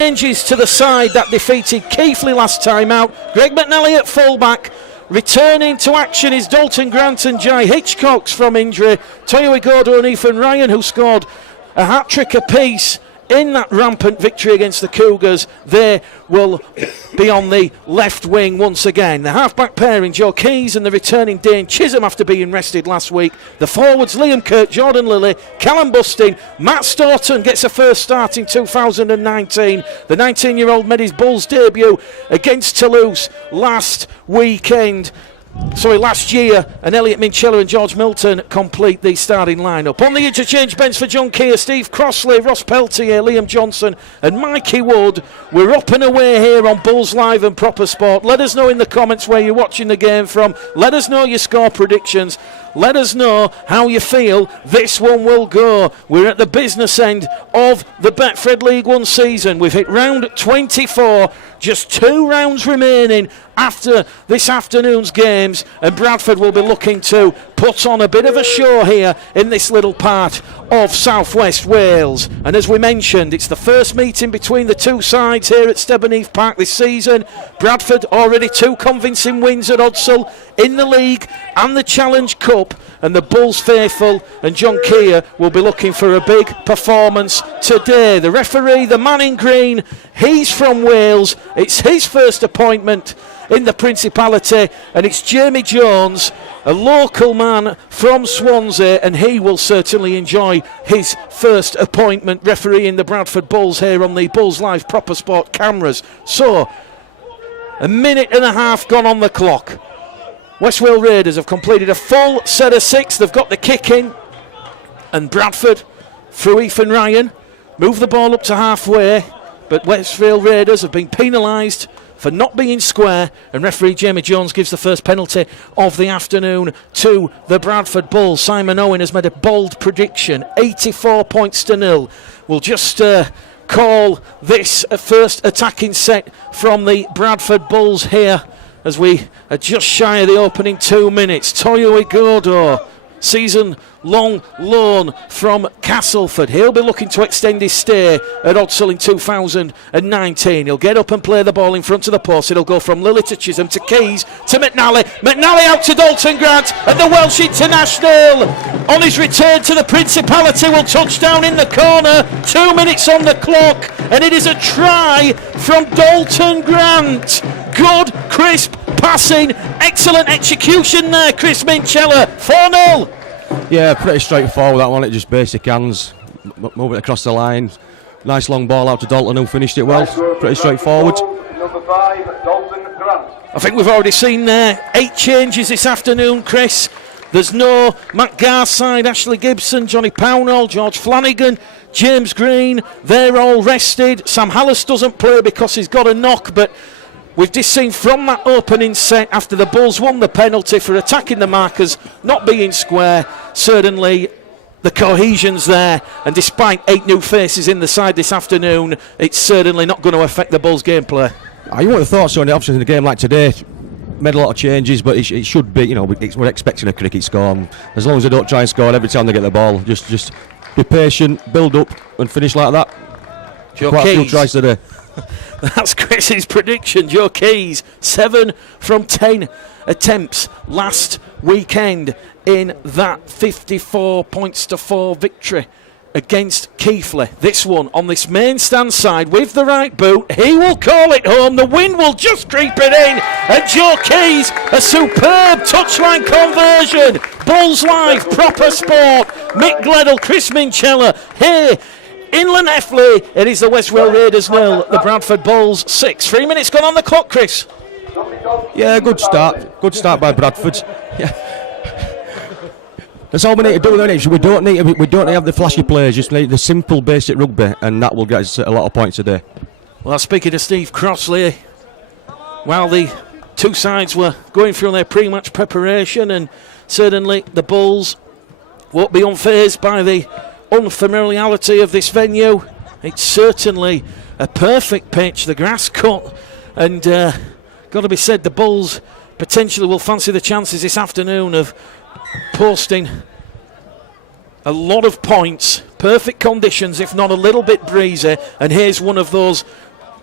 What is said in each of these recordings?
Changes to the side that defeated Keighley last time out. Greg McNally at fullback. Returning to action is Dalton Grant and Jai Hitchcocks from injury. Toyo Igodo and Ethan Ryan, who scored a hat-trick apiece in that rampant victory against the Cougars. They will be on the left wing once again. The half-back pairing, Joe Keys and the returning Dane Chisholm after being rested last week. The forwards, Liam Kirk, Jordan Lilly, Callum Bustin, Matt Staunton gets a first start in 2019. The 19-year-old made his Bulls debut against Toulouse last year, and Elliot Minchella and George Milton complete the starting lineup. On the interchange bench for John Keir, Steve Crossley, Ross Peltier, Liam Johnson and Mikey Wood. We're up and away here on Bulls Live and Proper Sport. Let us know in the comments where you're watching the game from. Let us know your score predictions. Let us know how you feel this one will go. We're at the business end of the Betfred League One season. We've hit round 24, just 2 rounds remaining after this afternoon's games, and Bradford will be looking to put on a bit of a show here in this little part of southwest Wales. And as we mentioned, it's the first meeting between the two sides here at Stebonheath Park this season. Bradford already 2 convincing wins at Odsal in the league and the Challenge Cup, and the Bulls faithful and John Keir will be looking for a big performance today. The referee, the man in green, he's from Wales. It's his first appointment in the Principality, and it's Jamie Jones, a local man from Swansea, and he will certainly enjoy his first appointment refereeing the Bradford Bulls here on the Bulls Live Proper Sport cameras. So, a minute and a half gone on the clock. West Wales Raiders have completed a full set of 6. They've got the kick in, and Bradford, through Ethan Ryan, move the ball up to halfway, but West Wales Raiders have been penalised for not being square, and referee Jamie Jones gives the first penalty of the afternoon to the Bradford Bulls. Simon Owen has made a bold prediction, 84 points to 0. We'll just call this a first attacking set from the Bradford Bulls here as we are just shy of the opening 2 minutes. Toyo Igodo, season-long loan from Castleford. He'll be looking to extend his stay at Odsal in 2019. He'll get up and play the ball in front of the post. It'll go from Lily to Chisholm to Keys to McNally. McNally out to Dalton Grant at the Welsh International. On his return to the Principality, will touch down in the corner. 2 minutes on the clock, and it is a try from Dalton Grant. Good, crisp passing, excellent execution there, Chris Minchella. 4-0. Yeah, pretty straightforward that one. It just basic hands, move it across the line. Nice long ball out to Dalton, who finished it well. Pretty straightforward. Number 5, Dalton Grant. I think we've already seen there 8 changes this afternoon, Chris. There's no Matt Garside, Ashley Gibson, Johnny Pownall, George Flanagan, James Green. They're all rested. Sam Hallis doesn't play because he's got a knock, but we've just seen from that opening set, after the Bulls won the penalty for attacking the markers, not being square, certainly the cohesion's there, and despite 8 new faces in the side this afternoon, it's certainly not going to affect the Bulls' gameplay. You would have thought so, and obviously in a game like today, made a lot of changes, but it should be, we're expecting a cricket score, and as long as they don't try and score every time they get the ball, just be patient, build up and finish like that. Quite a few tries today. That's Chris's prediction. Joe Keys, 7 from 10 attempts last weekend in that 54 points to 4 victory against Keighley. This one on this main stand side with the right boot. He will call it home. The wind will just creep it in. And Joe Keys, a superb touchline conversion. Bulls Live, Proper Sport. Mick Gledell, Chris Minchella. Here in Llanelli, it is the West Wales Raiders 0, the Bradford Bulls 6. 3 minutes gone on the clock, Chris. Yeah, good start. Good start by Bradford. Yeah. That's all we need to do. We don't need to have the flashy players. Just need the simple, basic rugby, and that will get us a lot of points today. Well, speaking to Steve Crossley, while the two sides were going through their pre-match preparation, and certainly the Bulls won't be unfazed by the unfamiliarity of this venue. It's certainly a perfect pitch, the grass cut, and got to be said, the Bulls potentially will fancy the chances this afternoon of posting a lot of points. Perfect conditions, if not a little bit breezy, and here's one of those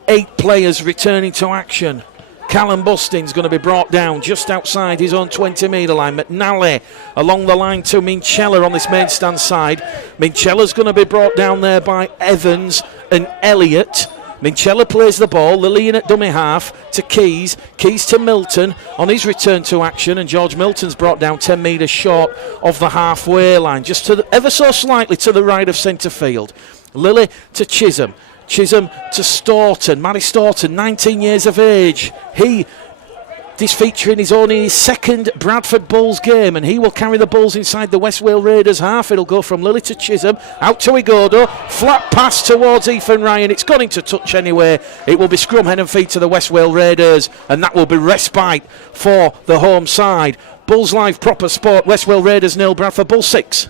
8 players returning to action. Callum Bustin's going to be brought down just outside his own 20-metre line. McNally along the line to Minchella on this main stand side. Minchella's going to be brought down there by Evans and Elliott. Minchella plays the ball, Lillian at dummy half to Keys. Keys to Milton on his return to action, and George Milton's brought down 10 metres short of the halfway line, just to ever so slightly to the right of centre field. Lilly to Chisholm. Chisholm to Staunton. Matty Staunton, 19 years of age. This featuring is only his second Bradford Bulls game, and he will carry the Bulls inside the West Wales Raiders half. It'll go from Lilly to Chisholm, out to Igodo, flat pass towards Ethan Ryan. It's gone into touch anyway. It will be scrum, head and feet to the West Wales Raiders, and that will be respite for the home side. Bulls Live proper sport. West Wales Raiders 0, Bradford Bulls 6.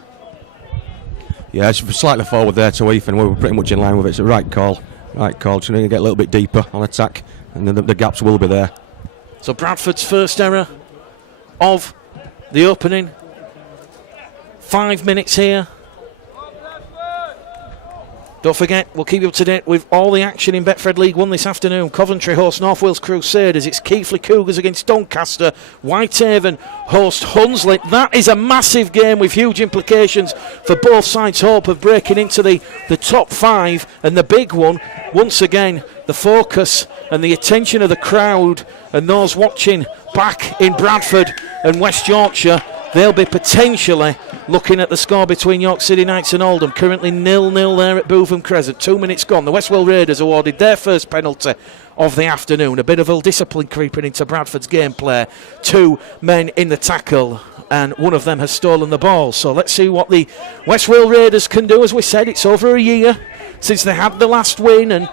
Yeah, it's slightly forward there to Ethan. We were pretty much in line with it. It's a right call. Right call. So we need to get a little bit deeper on attack, and then the gaps will be there. So Bradford's first error of the opening 5 minutes here. Don't forget, we'll keep you up to date with all the action in Betfred League 1 this afternoon. Coventry host North Wales Crusaders. It's Keighley Cougars against Doncaster. Whitehaven host Hunslet. That is a massive game with huge implications for both sides' hope of breaking into the top 5. And the big one, once again, the focus and the attention of the crowd and those watching back in Bradford and West Yorkshire. They'll be potentially looking at the score between York City Knights and Oldham. Currently 0-0 there at Bootham Crescent. 2 minutes gone. The West Wales Raiders awarded their first penalty of the afternoon. A bit of ill discipline creeping into Bradford's gameplay. 2 men in the tackle, and one of them has stolen the ball. So let's see what the West Wales Raiders can do. As we said, it's over a year since they had the last win, and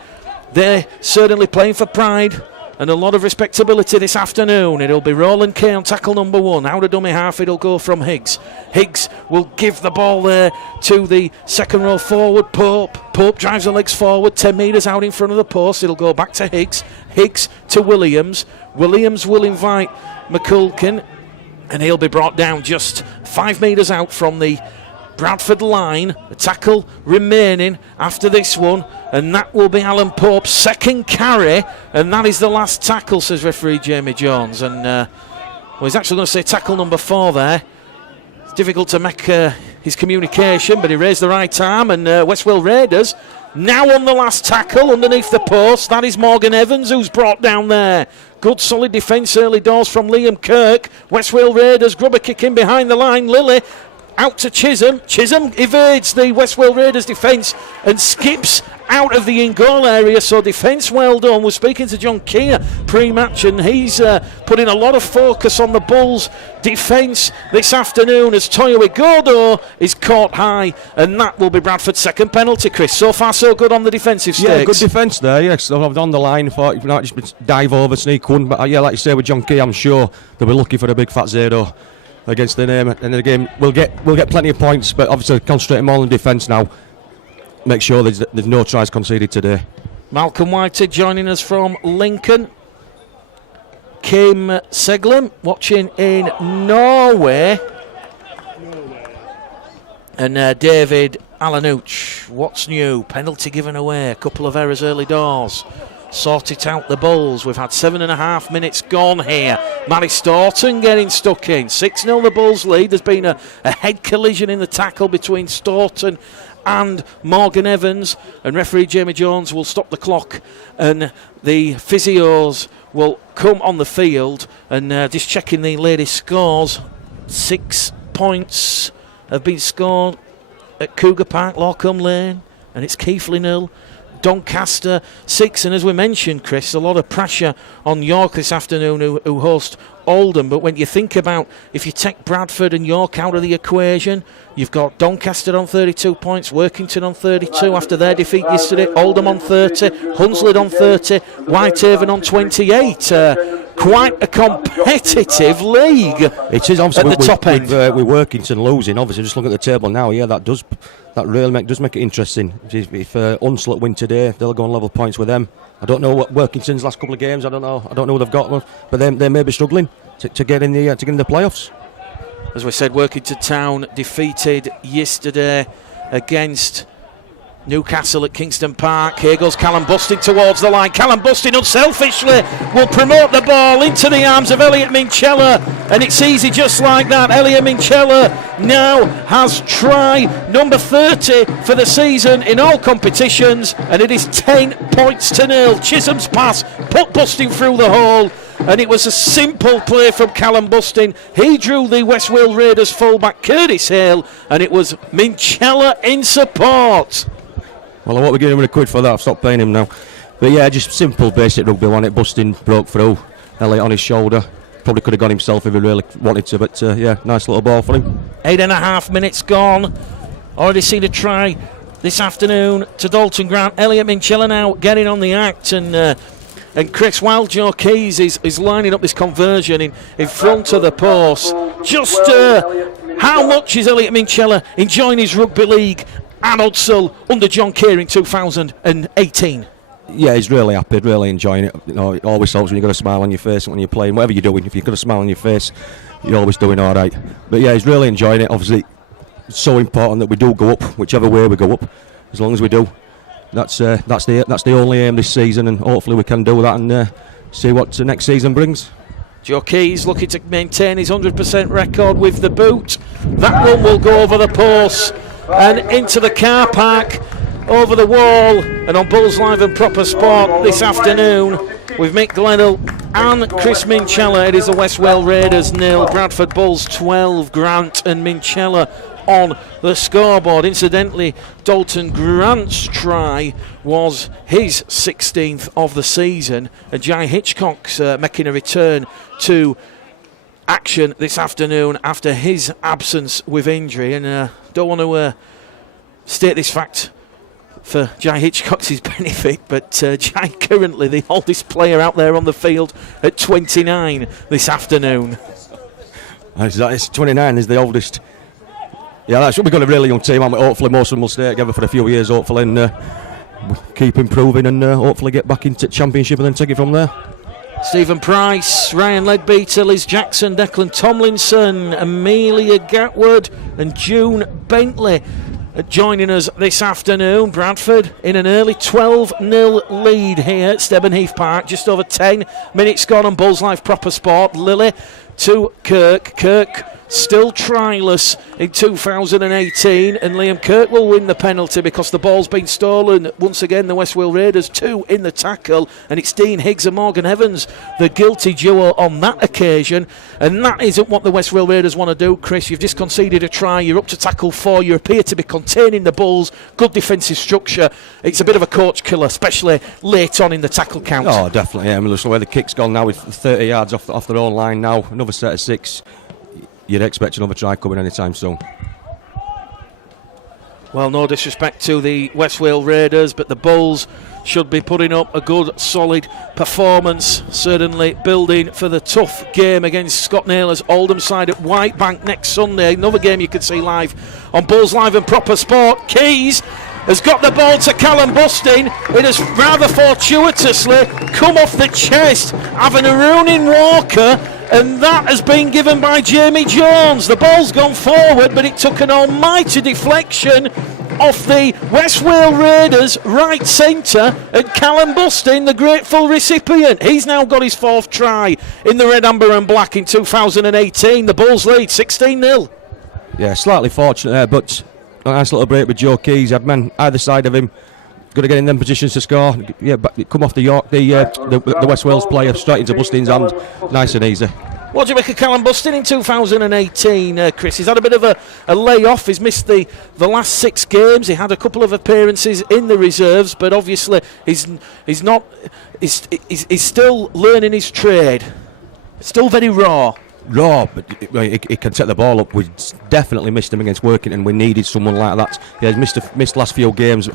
they're certainly playing for pride and a lot of respectability this afternoon. It'll be Roland Kay on tackle number 1. Out of dummy half, it'll go from Higgs. Higgs will give the ball there to the second row forward, Pope. Pope drives the legs forward, 10 metres out in front of the post. It'll go back to Higgs. Higgs to Williams. Williams will invite McCulkin, and he'll be brought down just 5 metres out from the Bradford line. The tackle remaining after this one, and that will be Alan Pope's second carry, and that is the last tackle, says referee Jamie Jones. And well, he's actually going to say tackle number 4 there. It's difficult to make his communication, but he raised the right arm, and West Wales Raiders now on the last tackle underneath the post. That is Morgan Evans who's brought down there. Good solid defence early doors from Liam Kirk. West Wales Raiders grubber kick in behind the line. Lilly out to Chisholm. Chisholm evades the West Wales Raiders defence and skips out of the in-goal area, so defence well done. We're speaking to John Keir pre-match, and he's putting a lot of focus on the Bulls' defence this afternoon as Toyo Igodo is caught high, and that will be Bradford's second penalty, Chris. So far so good on the defensive stakes. Yeah, good defence there, yes. I've on the line, thought you might just dive over, sneak one, but yeah, like you say with John Keir, I'm sure they'll be looking for a big fat 0 against the name, and again we'll get plenty of points, but obviously concentrating more on defence now. Make sure there's no tries conceded today. Malcolm Whited joining us from Lincoln. Kim Seglin watching in Norway. And David Alanuch. What's new? Penalty given away. A couple of errors early doors. Sort it out, the Bulls. We've had 7.5 minutes gone here. Matty Staunton getting stuck in. 6-0 the Bulls lead. There's been a head collision in the tackle between Staunton and Morgan Evans, and referee Jamie Jones will stop the clock, and the physios will come on the field, and just checking the latest scores. 6 points have been scored at Cougar Park, Lorcombe Lane, and it's Keighley 0, Doncaster 6, and as we mentioned, Chris, a lot of pressure on York this afternoon who host Oldham. But when you think about, if you take Bradford and York out of the equation, you've got Doncaster on 32 points, Workington on 32 after their defeat yesterday, Oldham on 30, Hunslet on 30, Whitehaven on 28. Quite a competitive league. It is obviously at the top end. With Workington losing, obviously, just look at the table now. Yeah, that really does make it interesting. If Hunslet win today, they'll go on level points with them. I don't know what Workington's last couple of games. I don't know who they've got, but they may be struggling to get in the playoffs. As we said, Workington Town defeated yesterday against Newcastle at Kingston Park. Here goes Callum Busting towards the line. Callum Busting unselfishly will promote the ball into the arms of Elliot Minchella, and it's easy just like that. Elliot Minchella now has try number 30 for the season in all competitions, and it is 10 points to nil. Chisholm's pass put Busting through the hole, and it was a simple play from Callum Busting. He drew the West Wales Raiders fullback Curtis Hale, and it was Minchella in support. Well, what we're giving him a quid for that, I've stopped paying him now. But yeah, just simple basic rugby on it. Busting broke through, Elliot on his shoulder. Probably could have gone himself if he really wanted to, but yeah, nice little ball for him. 8.5 minutes gone. Already seen a try this afternoon to Dalton Grant. Elliot Minchella now getting on the act, and Chris, while Joe Keys is lining up this conversion in front of the post, just how much is Elliot Minchella enjoying his rugby league at Odsal under John Keir in 2018? Yeah, he's really happy, really enjoying it. You know, it always helps when you've got a smile on your face when you're playing. Whatever you're doing, if you've got a smile on your face, you're always doing all right. But yeah, he's really enjoying it. Obviously, it's so important that we do go up, whichever way we go up. As long as we do, that's the only aim this season, and hopefully we can do that and see what next season brings. Joe Keys looking to maintain his 100% record with the boot. That one will go over the post and into the car park, over the wall, and on Bulls Live and Proper Sport this afternoon with Mick Gledhill and Chris Minchella. It is the West Wales Raiders 0, Bradford Bulls 12. Grant and Minchella on the scoreboard. Incidentally, Dalton Grant's try was his 16th of the season, and Jai Hitchcock's making a return to action this afternoon after his absence with injury. And don't want to state this fact for Jai Hitchcock's benefit, but Jai currently the oldest player out there on the field at 29 this afternoon. It's 29 is the oldest. Yeah, that's what we've got, a really young team. Hopefully most of them will stay together for a few years, hopefully, and keep improving and hopefully get back into Championship and then take it from there. Stephen Price, Ryan Leadbeater, Liz Jackson, Declan Tomlinson, Amelia Gatwood and June Bentley joining us this afternoon. Bradford in an early 12-0 lead here at Stebonheath Park. Just over 10 minutes gone on Bulls Live Proper Sport. Lily to Kirk. Kirk still tryless in 2018, and Liam Kirk will win the penalty because the ball's been stolen. Once again, the West Wales Raiders 2 in the tackle, and it's Dean Higgs and Morgan Evans, the guilty duo on that occasion. And that isn't what the West Wales Raiders want to do, Chris. You've just conceded a try, you're up to tackle 4, you appear to be containing the Bulls, good defensive structure. It's a bit of a coach killer, especially late on in the tackle count. Oh, definitely, yeah. I mean, look, the way the kick's gone now with 30 yards off their own line now, another set of 6. You'd expect another try coming anytime soon. Well, no disrespect to the West Wales Raiders, but the Bulls should be putting up a good, solid performance, certainly building for the tough game against Scott Naylor's Oldham side at Whitebank next Sunday. Another game you can see live on Bulls Live and Proper Sport. Keys has got the ball to Callum Busting. It has rather fortuitously come off the chest of an Arunin Walker, and that has been given by Jamie Jones. The ball's gone forward, but it took an almighty deflection off the West Wales Raiders right centre, and Callum Busting, the grateful recipient. He's now got his 4th try in the red, amber and black in 2018. The Bulls lead 16-0. Yeah, slightly fortunate there, but a nice little break with Joe Keys. Had men either side of him, got to get in them positions to score. Yeah, but come off the West Wales player straight into Busting's hand, nice and easy. What do you make of Callum Busting in 2018, Chris? He's had a bit of a lay-off. He's missed the last 6 games. He had a couple of appearances in the reserves, but obviously he's still learning his trade. Still very raw. But he can take the ball up. We definitely missed him against Workington. We needed someone like that. Yeah, he's missed last few games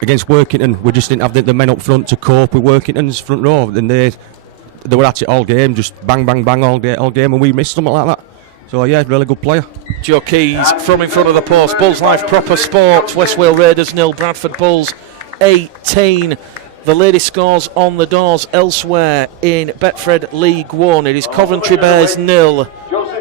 against Workington. We just didn't have the men up front to cope with Workington's front row, and they were at it all game, just bang, bang, bang all game, and we missed something like that. So yeah, really good player. Joe Keys from in front of the post. Bulls Live Proper Sport. West Wales Raiders 0, Bradford Bulls 18. The latest scores on the doors elsewhere in Betfred League 1. It is Coventry Bears 0,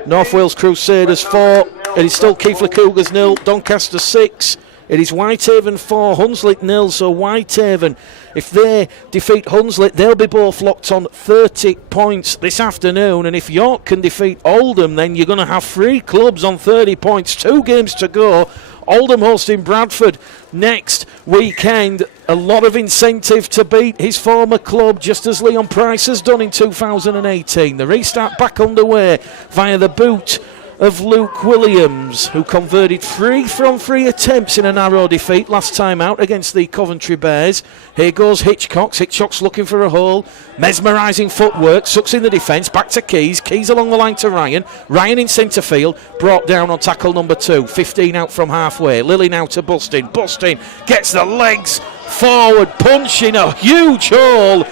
North Wales Crusaders 4. It is still Keighley Cougars 0, Doncaster 6, It is Whitehaven 4, Hunslet 0. So Whitehaven, if they defeat Hunslet, they'll be both locked on 30 points this afternoon. And if York can defeat Oldham, then you're going to have 3 clubs on 30 points. 2 games to go. Oldham hosting Bradford next weekend. A lot of incentive to beat his former club, just as Leon Price has done in 2018. The restart back underway via the boot of Luke Williams, who converted 3 from 3 attempts in a narrow defeat last time out against the Coventry Bears. Here goes Hitchcock. Hitchcock's looking for a hole. Mesmerising footwork, sucks in the defence, back to Keys. Keys along the line to Ryan. Ryan in centre field, brought down on tackle number 2. 15 out from halfway. Lilly now to Bustin. Bustin gets the legs forward, punching a huge hole,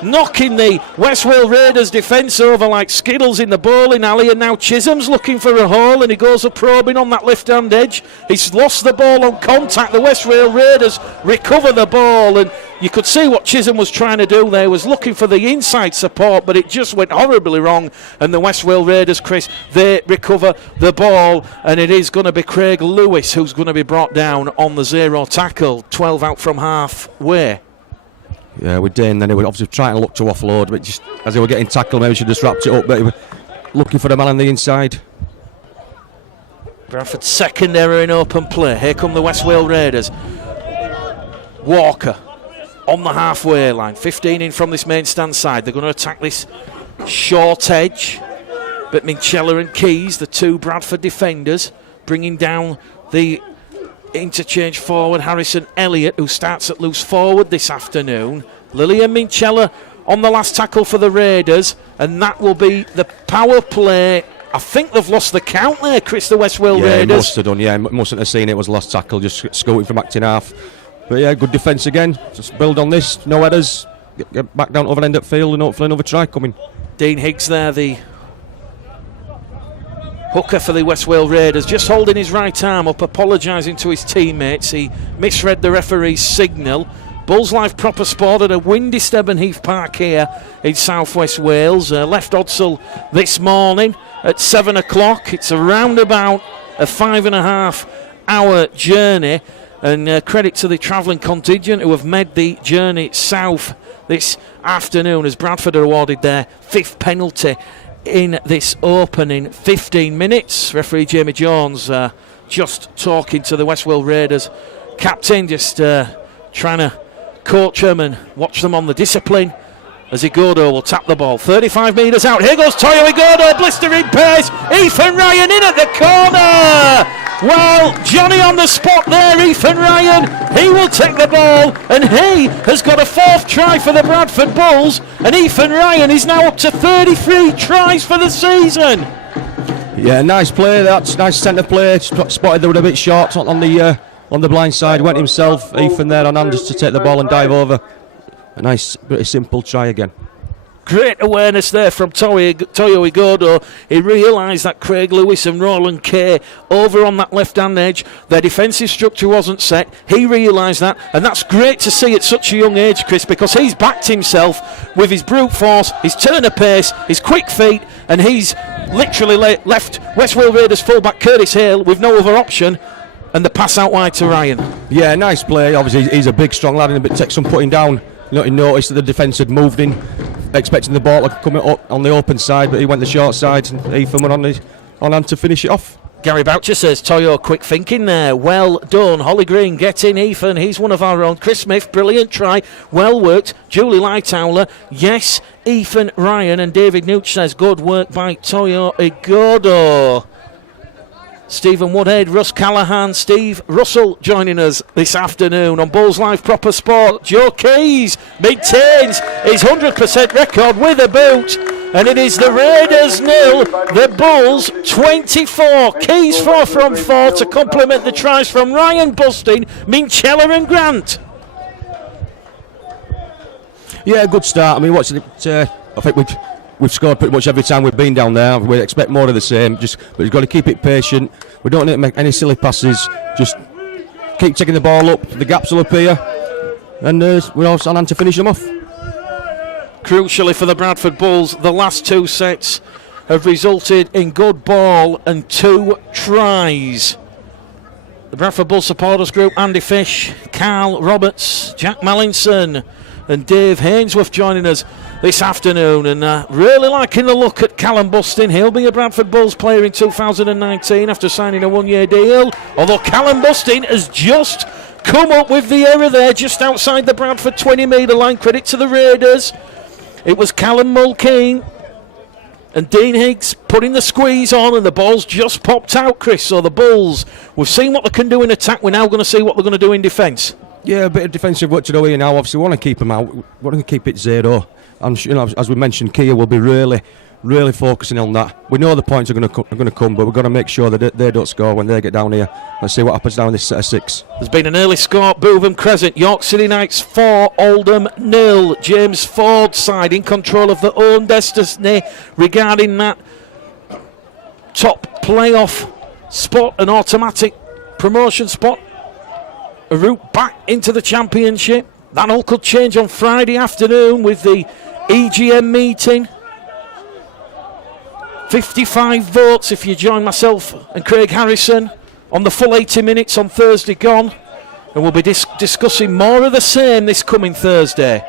knocking the West Wales Raiders defence over like skittles in the bowling alley. And now Chisholm's looking for a hole, and he goes a probing on that left hand edge. He's lost the ball on contact. The West Wales Raiders recover the ball, and you could see what Chisholm was trying to do there, was looking for the inside support, but it just went horribly wrong. And the West Wales Raiders, Chris, they recover the ball, and it is going to be Craig Lewis who's going to be brought down on the 0 tackle. 12 out from halfway. Yeah, with Dane then he was obviously trying to look to offload, but just as they were getting tackled, maybe should have just wrapped it up, but he was looking for the man on the inside. Bradford's second error in open play. Here come the West Wales Raiders. Walker on the halfway line, 15 in from this main stand side. They're going to attack this short edge, but Minchella and Keys, the 2 Bradford defenders, bringing down the interchange forward Harrison Elliott, who starts at loose forward this afternoon. Lilly and Minchella on the last tackle for the Raiders, and that will be the power play. I think they've lost the count there, Chris, the West Wales Raiders. Yeah, must have done, mustn't have seen it was last tackle, just scooting from acting half. But yeah, good defence again, just build on this, no headers, get back down over end up field, and hopefully another try coming. Dean Higgs there, the hooker for the West Wales Raiders, just holding his right arm up, apologising to his teammates. He misread the referee's signal. Bulls Live proper sport at a windy Stebonheath Park here in South West Wales. Left Odsall this morning at 7 o'clock. It's around about a 5.5 hour journey, and credit to the travelling contingent who have made the journey south this afternoon, as Bradford are awarded their 5th penalty in this opening 15 minutes. Referee Jamie Jones just talking to the West Wales Raiders captain, just trying to coach them and watch them on the discipline, as Igodo will tap the ball 35 metres out. Here goes Toyo Igodo, blistering pace. Ethan Ryan in at the corner. Well, Johnny on the spot there, Ethan Ryan. He will take the ball, and he has got a 4th try for the Bradford Bulls, and Ethan Ryan is now up to 33 tries for the season. Yeah, nice play, that's nice centre play. Spotted they were a bit short on the blind side, went himself, Ethan there on hand just to take the ball and dive over. A nice, pretty simple try again. Great awareness there from Toyo Igodo. He realised that Craig Lewis and Roland Kay over on that left-hand edge, their defensive structure wasn't set. He realised that, and that's great to see at such a young age, Chris, because he's backed himself with his brute force, his turn of pace, his quick feet, and he's literally left West Wales Raiders fullback Curtis Hale with no other option, and the pass out wide to Ryan. Yeah, nice play. Obviously, he's a big, strong lad, and it takes some putting down. He noticed that the defence had moved in, expecting the ball to come up on the open side, but he went the short side, and Ethan went on hand to finish it off. Gary Boucher says, Toyo, quick thinking there. Well done. Holly Green getting Ethan. He's one of our own. Chris Smith, brilliant try. Well worked. Julie Lightowler. Yes, Ethan Ryan. And David Nooch says, good work by Toyo Igodo. Stephen Woodhead, Russ Callahan, Steve Russell joining us this afternoon on Bulls Live Proper Sport. Joe Keys maintains his 100% record with a boot, and it is the Raiders 0, the Bulls 24. Keys 4 from 4 to complement the tries from Ryan, Bustin, Minchella and Grant. Yeah, good start. I mean, I think we've scored pretty much every time we've been down there. We expect more of the same, but we've got to keep it patient. We don't need to make any silly passes. Just keep taking the ball up, the gaps will appear, and we're all on hand to finish them off. Crucially for the Bradford Bulls, the last 2 sets have resulted in good ball and 2 tries. the Bradford Bull supporters group, Andy Fish, Carl Roberts, Jack Mallinson and Dave Hainsworth joining us this afternoon, and really liking the look at Callum Bustin. He'll be a Bradford Bulls player in 2019 after signing a one-year deal, although Callum Bustin has just come up with the error there just outside the Bradford 20-metre line. Credit to the Raiders. It was Callum Mulkeen and Dean Higgs putting the squeeze on, and the ball's just popped out, Chris. So the Bulls, we've seen what they can do in attack. We're now going to see what they're going to do in defence. Yeah, a bit of defensive work to do here now. Obviously, we want to keep them out. We want to keep it 0. And you know, as we mentioned, Kia will be really focusing on that. We know the points are going to come, but we've got to make sure that they don't score when they get down here. Let's see what happens down this set of 6. There's been an early score at Bootham Crescent. York City Knights 4, Oldham 0. James Ford's side in control of their own destiny regarding that top playoff spot, an automatic promotion spot, a route back into the championship. That all could change on Friday afternoon with the EGM meeting. 55 votes if you join myself and Craig Harrison on the full 80 minutes on Thursday gone. And we'll be discussing more of the same this coming Thursday.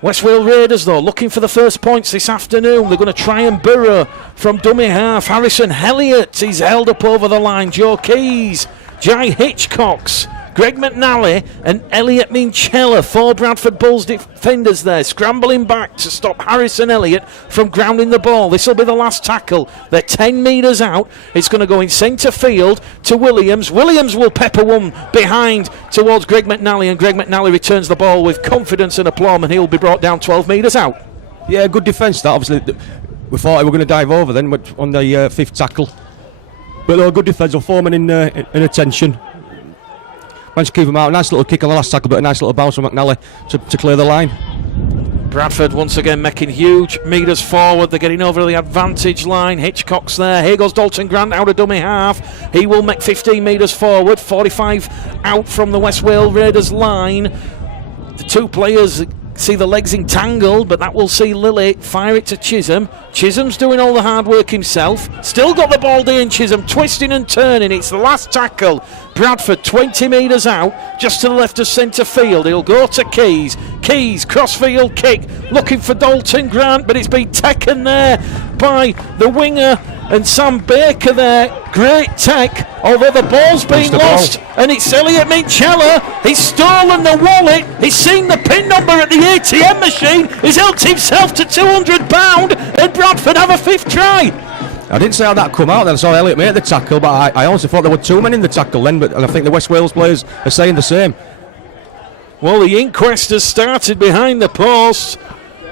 West Wales Raiders, though, looking for the first points this afternoon. They're going to try and burrow from dummy half. Harrison Elliott is held up over the line. Joe Keys, Jai Hitchcocks, Greg McNally and Elliot Minchella, 4 Bradford Bulls defenders there, scrambling back to stop Harrison Elliott from grounding the ball. This will be the last tackle. They're 10 metres out. It's going to go in centre field to Williams. Williams will pepper one behind towards Greg McNally, and Greg McNally returns the ball with confidence and aplomb, and he'll be brought down 12 metres out. Yeah, good defence that. Obviously, we thought we were going to dive over then on the 5th tackle. But they were good defence, foreman in attention. Managed to keep him out. Nice little kick on the last tackle, but a nice little bounce from McNally to clear the line. Bradford once again making huge metres forward. They're getting over the advantage line. Hitchcock's there. Here goes Dalton Grant out of dummy half. He will make 15 metres forward. 45 out from the West Wales Raiders line. The two players see the legs entangled, but that will see Lilly fire it to Chisholm. Chisholm's doing all the hard work himself. Still got the ball there, Chisholm twisting and turning. It's the last tackle. Bradford 20 metres out, just to the left of centre field. He'll go to Keys. Keys, crossfield kick, looking for Dalton Grant, but it's been taken there by the winger and Sam Baker there. Great tech, although the ball's been lost, and it's Elliot Minchella. He's stolen the wallet. He's seen the PIN number at the ATM machine. He's helped himself to £200, and Bradford have a 5th try. I didn't see how that come out then. I saw Elliot make the tackle, but I also thought there were 2 men in the tackle then, and I think the West Wales players are saying the same. Well, the inquest has started behind the post.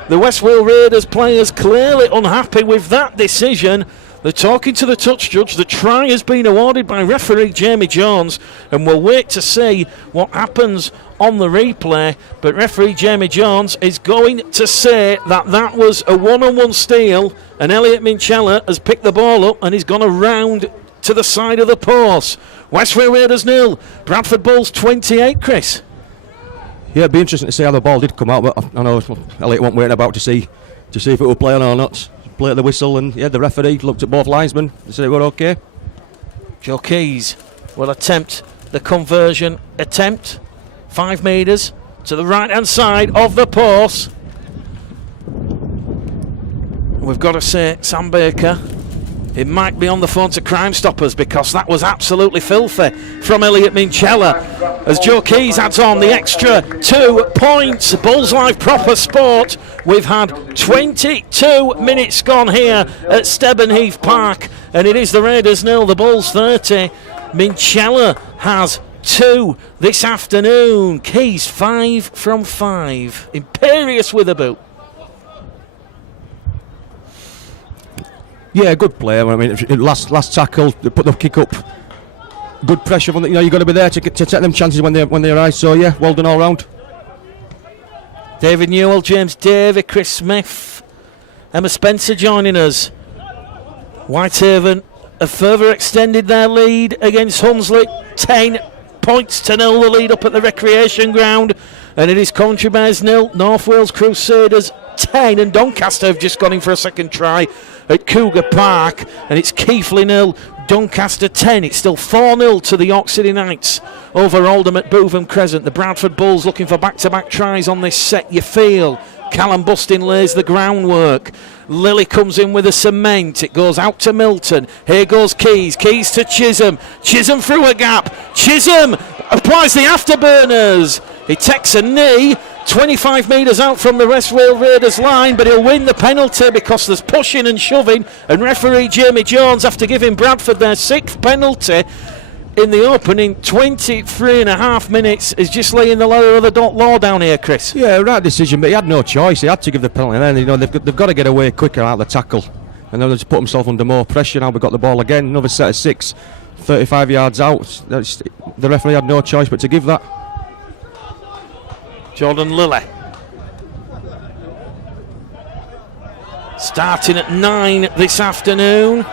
The West Wales Raiders players clearly unhappy with that decision. They're talking to the touch judge. The try has been awarded by referee Jamie Jones, and we'll wait to see what happens on the replay. But referee Jamie Jones is going to say that was a one-on-one steal, and Elliot Minchella has picked the ball up and he's gone around to the side of the post. West Wales Raiders 0, Bradford Bulls 28, Chris. Yeah, it'd be interesting to see how the ball did come out, but I know Elliot wasn't waiting about to see if it would play on or not. Play at the whistle, and yeah, the referee looked at both linesmen and said it were okay. Joe Keys will attempt the conversion attempt. 5 metres to the right hand side of the post. We've got to say, Sam Baker, it might be on the phone to Crime Stoppers, because that was absolutely filthy from Elliot Minchella. As Joe Keys adds on the extra 2 points. Bulls Live proper sport. We've had 22 minutes gone here at Stebonheath Park, and it is the Raiders 0, the Bulls 30. Minchella has 2 this afternoon. Keys 5 from 5. Imperious with a boot. Yeah, good play. I mean, last tackle, put the kick up. Good pressure on the, you've got to be there to take them chances when they arise. So yeah, well done all round. David Newell, James Davey, Chris Smith, Emma Spencer joining us. Whitehaven have further extended their lead against Hunslet. 10 points to 0, the lead up at the recreation ground, and it is Coventry Bears 0, North Wales Crusaders 10, and Doncaster have just gone in for a second try at Cougar Park, and it's Keighley 0, Doncaster 10. It's still 4-0 to the York City Knights over Oldham at Bootham Crescent. The Bradford Bulls looking for back-to-back tries on this set, you feel. Callum Bustin lays the groundwork. Lilly comes in with a cement. It goes out to Milton. Here goes Keys. Keys to Chisholm. Chisholm through a gap. Chisholm applies the afterburners. He takes a knee. 25 metres out from the Westfield Raiders line, but he'll win the penalty because there's pushing and shoving, and referee Jamie Jones, after giving Bradford their 6th penalty in the opening 23 and a half minutes, is just laying the letter of the law down here, Chris. Yeah, right decision, but he had no choice. He had to give the penalty, and then, you know, they've got to get away quicker out of the tackle, and then they've put themselves under more pressure. Now we've got the ball again, another set of 6, 35 yards out. The referee had no choice but to give that. Jordan Lilly. Starting at 9 this afternoon.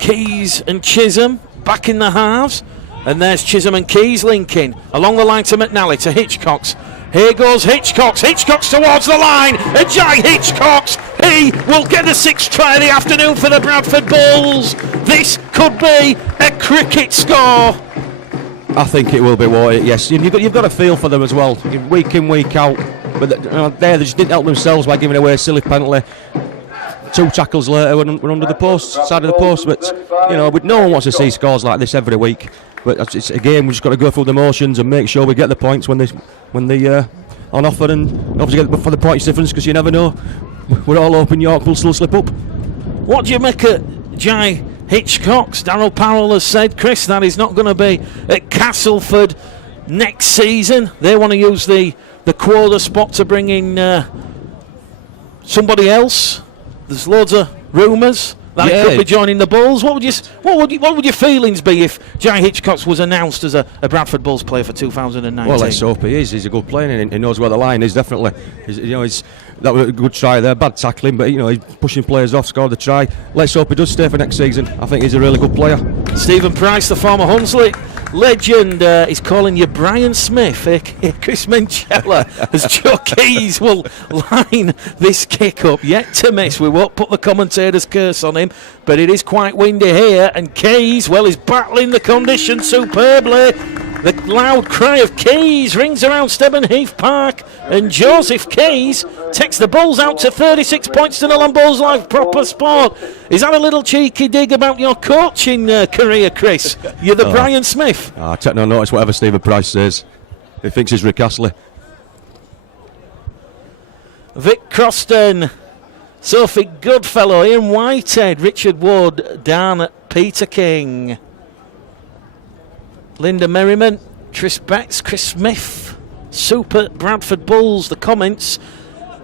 Keys and Chisholm back in the halves. And there's Chisholm and Keys linking along the line to McNally, to Hitchcox. Here goes Hitchcox. Hitchcox towards the line. And Jai Hitchcox, he will get the 6th try of the afternoon for the Bradford Bulls. This could be a cricket score. I think it will be, yes. You've got a feel for them as well, week in, week out. But they just didn't help themselves by giving away a silly penalty. 2 tackles later, we're under the post, side of the post. But you know, no one wants to see scores like this every week. But it's a game, we've just got to go through the motions and make sure we get the points when they on offer, and obviously get for the points difference, because you never know. We're all hoping York will still slip up. What do you make of Jai Hitchcox? Darryl Powell has said, Chris, that he's not going to be at Castleford next season. They want to use the quota spot to bring in somebody else. There's loads of rumours that he could be joining the Bulls. What would your feelings be if Jai Hitchcox was announced as a Bradford Bulls player for 2019? Well, let's hope he is. He's a good player, and he knows where the line is. Definitely, that was a good try there. Bad tackling, but he's pushing players off. Scored the try. Let's hope he does stay for next season. I think he's a really good player. Stephen Price, the former Hunslet legend, is calling you Brian Smith, aka Chris Menchella, as Joe Keys will line this kick up. Yet to miss. We won't put the commentator's curse on him, but it is quite windy here, and Keys, well, is battling the conditions superbly. The loud cry of Keys rings around Stebonheath Park, and Joseph Keys takes the Bulls out to 36 points to 0 on Bulls Live Proper Sport. Is that a little cheeky dig about your coaching career, Chris? You're the Brian Smith. I take no notice whatever Stephen Price says. He thinks he's Rick Astley. Vic Croston, Sophie Goodfellow, Ian Whitehead, Richard Wood, Dan Peter King, Linda Merriman, Tris Betts, Chris Smith, Super Bradford Bulls, the comments.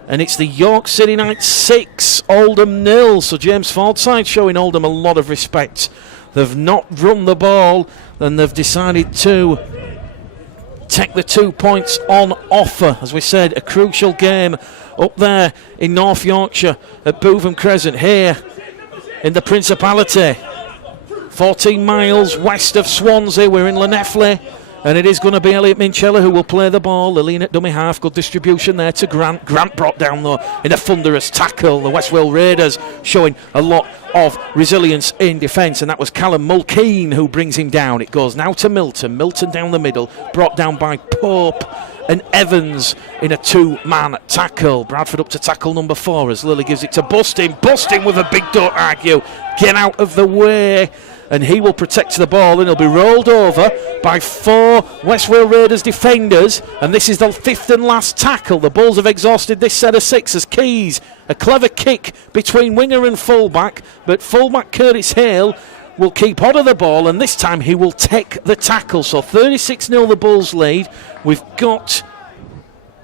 And it's the York City Knights 6, Oldham 0. So James Fordside showing Oldham a lot of respect. They've not run the ball, and they've decided to take the 2 points on offer. As we said, a crucial game up there in North Yorkshire at Bootham Crescent, here in the Principality. 14 miles west of Swansea. We're in Llanelli, and it is going to be Elliot Minchella who will play the ball. Lillian at dummy half. Good distribution there to Grant. Grant brought down, though, in a thunderous tackle. The Westfield Raiders showing a lot of resilience in defence, and that was Callum Mulkeen who brings him down. It goes now to Milton. Milton down the middle, brought down by Pope and Evans in a 2-man tackle. Bradford up to tackle number 4 as Lilly gives it to Bustin. Bustin with a big don't argue. Get out of the way. And he will protect the ball, and he'll be rolled over by 4 Westfield Raiders defenders. And this is the 5th and last tackle. The Bulls have exhausted this set of 6 as Keys, a clever kick between winger and fullback, but fullback Curtis Hale will keep hold of the ball, and this time he will take the tackle. So 36-0 the Bulls lead. We've got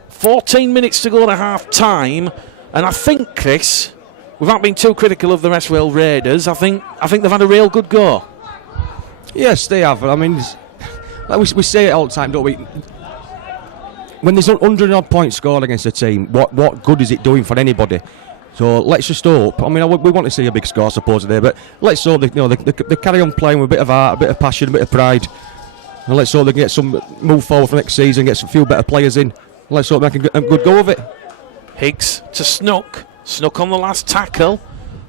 14 minutes to go to half time, and I think, Chris, without being too critical of the Westfield Raiders, I think they've had a real good go. Yes, they have. I mean, like we say it all the time, don't we? When there's 100 odd points scored against a team, what good is it doing for anybody? So let's just hope. I mean, we want to see a big score supposedly, but let's hope they carry on playing with a bit of heart, a bit of passion, a bit of pride, and let's hope they can get some move forward for next season, get some few better players in. Let's hope they can get a good go of it. Higgs to Snook. Snook on the last tackle.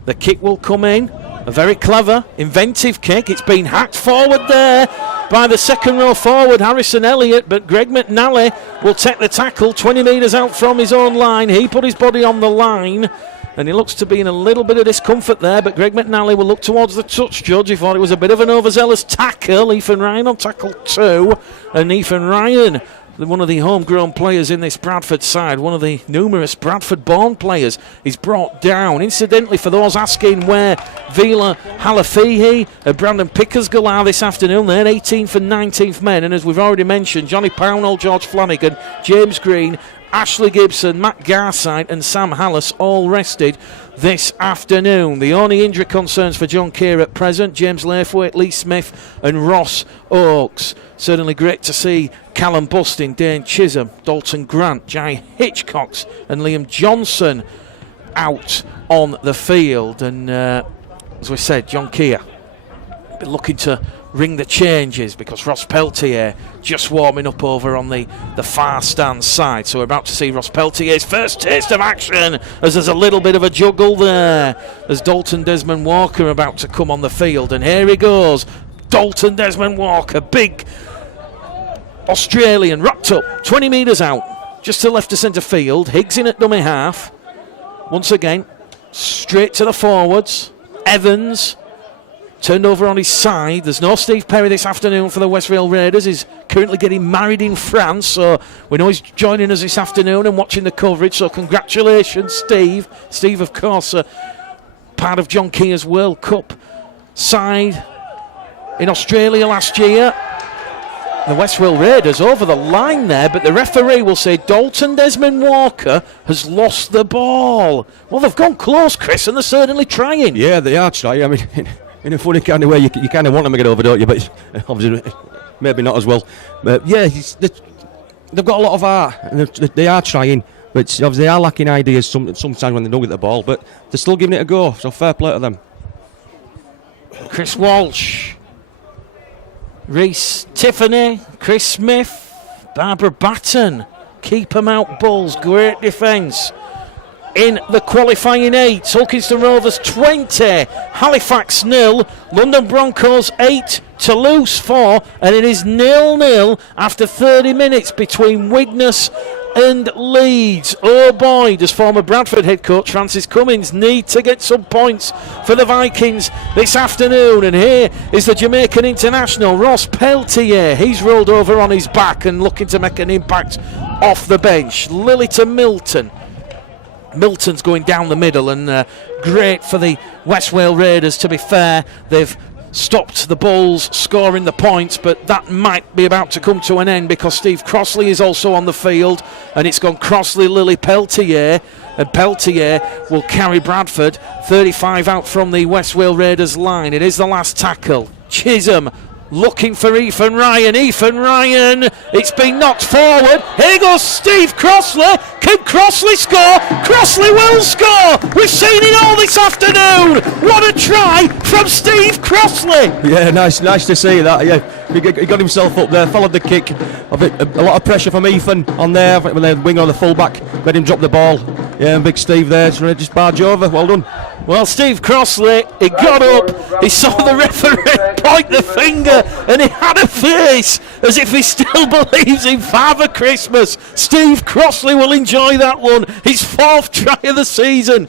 The kick will come in, A very clever, inventive kick. It's been hacked forward there by the second row forward, Harrison Elliott, but Greg McNally will take the tackle 20 metres out from his own line. He put his body on the line, and he looks to be in a little bit of discomfort there, but Greg McNally will look towards the touch judge. He thought it was a bit of an overzealous tackle. Ethan Ryan on tackle 2, and Ethan Ryan, one of the homegrown players in this Bradford side, one of the numerous Bradford-born players, is brought down. Incidentally, for those asking where Vila Halafihi and Brandon Pickersgill are this afternoon, they're 18th and 19th men, and as we've already mentioned, Johnny Pownall, George Flanagan, James Green, Ashley Gibson, Matt Garside and Sam Hallis all rested this afternoon. The only injury concerns for John Keir at present, James Laithwaite, Lee Smith and Ross Oakes. Certainly great to see Callum Bustin, Dane Chisholm, Dalton Grant, Jai Hitchcox and Liam Johnson out on the field. And as we said, John Keir looking to ring the changes because Ross Peltier just warming up over on the far stand side. So we're about to see Ross Peltier's first taste of action as there's a little bit of a juggle there as Dalton Desmond Walker about to come on the field. And here he goes, Dalton Desmond Walker, big Australian, wrapped up 20 metres out just to left of centre field. Higgs in at dummy half once again, straight to the forwards. Evans turned over on his side. There's no Steve Perry this afternoon for the Westville Raiders. He's currently getting married in France, so we know he's joining us this afternoon and watching the coverage. So congratulations, Steve. Steve, of course, part of John Keir's World Cup side in Australia last year. The Westville Raiders over the line there, but the referee will say Dalton Desmond Walker has lost the ball. Well, they've gone close, Chris, and they're certainly trying. Yeah, they are trying. I mean, in a funny kind of way, you kind of want them to get over, don't you? But obviously, maybe not as well. But yeah, they've got a lot of art, and they are trying. But obviously, they are lacking ideas sometimes when they don't get the ball. But they're still giving it a go. So fair play to them. Chris Walsh, Reese Tiffany, Chris Smith, Barbara Batten, keep them out, Bulls. Great defence. In the qualifying 8, Hulkinston Rovers 20, Halifax 0, London Broncos 8, Toulouse 4, and it is 0-0 after 30 minutes between Widnes and Leeds. Oh boy, does former Bradford head coach Francis Cummins need to get some points for the Vikings this afternoon. And here is the Jamaican international, Ross Peltier. He's rolled over on his back and looking to make an impact off the bench. Lily to Milton. Milton's going down the middle, and great for the West Wales Raiders. To be fair, they've stopped the Bulls scoring the points, but that might be about to come to an end because Steve Crossley is also on the field, and it's gone Crossley, Lily, Peltier, and Peltier will carry Bradford 35 out from the West Wales Raiders line. It is the last tackle. Chisholm looking for Ethan Ryan. Ethan Ryan, it's been knocked forward. Here goes Steve Crossley. Can Crossley score? Crossley will score. We've seen it all this afternoon. What a try from Steve Crossley. Yeah, nice to see that. Yeah, he got himself up there, followed the kick. A lot of pressure from Ethan on there when the winger or the fullback made him drop the ball. Yeah, and big Steve there trying to just barge over. Well done. Well, Steve Crossley, he got up, he saw the referee point the finger, and he had a face as if he still believes in Father Christmas. Steve Crossley will enjoy that one, his 4th try of the season.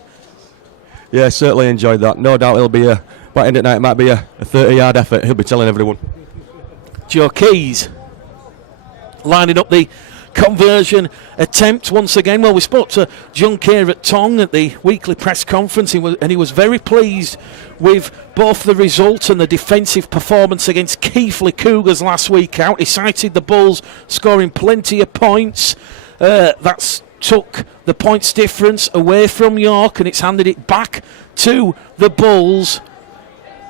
Yeah, certainly enjoyed that. No doubt it'll be by the end of the night, it might be a 30-yard effort. He'll be telling everyone. Joe Keys lining up the conversion attempt once again. Well, we spoke to John Keir at Tong at the weekly press conference, and he was very pleased with both the result and the defensive performance against Keighley Cougars last week out. He cited the Bulls scoring plenty of points. That's took the points difference away from York, and it's handed it back to the Bulls.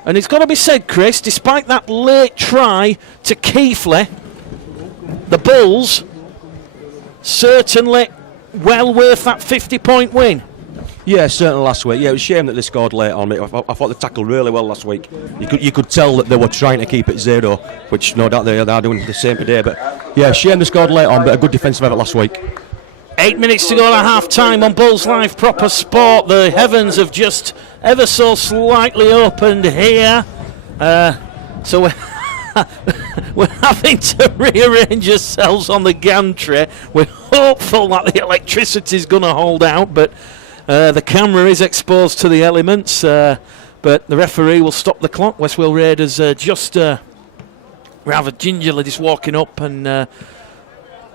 And it's got to be said, Chris, despite that late try to Keighley, the Bulls certainly well worth that 50-point win. Yeah, certainly last week. Yeah, it was a shame that they scored late on it. I thought they tackled really well last week. You could tell that they were trying to keep it 0, which no doubt they are doing the same today. But yeah, shame they scored late on, but a good defensive effort last week. 8 minutes to go at half time on Bulls Live Proper Sport. The heavens have just ever so slightly opened here. So we're having to rearrange ourselves on the gantry. We're hopeful that the electricity is going to hold out, but the camera is exposed to the elements. But the referee will stop the clock. Westwell Raiders just rather gingerly just walking up, and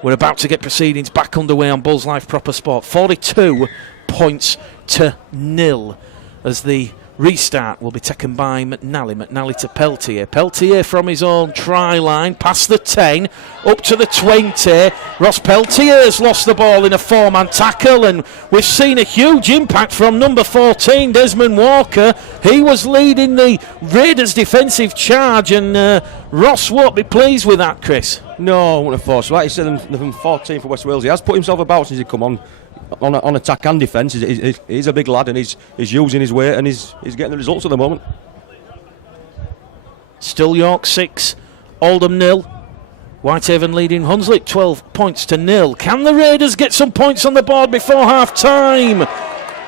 we're about to get proceedings back underway on Bulls Life Proper Sport. 42 points to 0 as the restart will be taken by McNally. McNally to Peltier. Peltier from his own try line, past the 10, up to the 20. Ross Peltier's lost the ball in a 4-man tackle, and we've seen a huge impact from number 14, Desmond Walker. He was leading the Raiders' defensive charge, and Ross won't be pleased with that, Chris. No, I wouldn't have thought so. Like you said, the 14 for West Wales, he has put himself about since he come on attack and defence. He's a big lad, and he's using his weight, and he's getting the results at the moment. Still York 6, Oldham 0. Whitehaven leading Hunslet 12 points to 0. Can the Raiders get some points on the board before half time?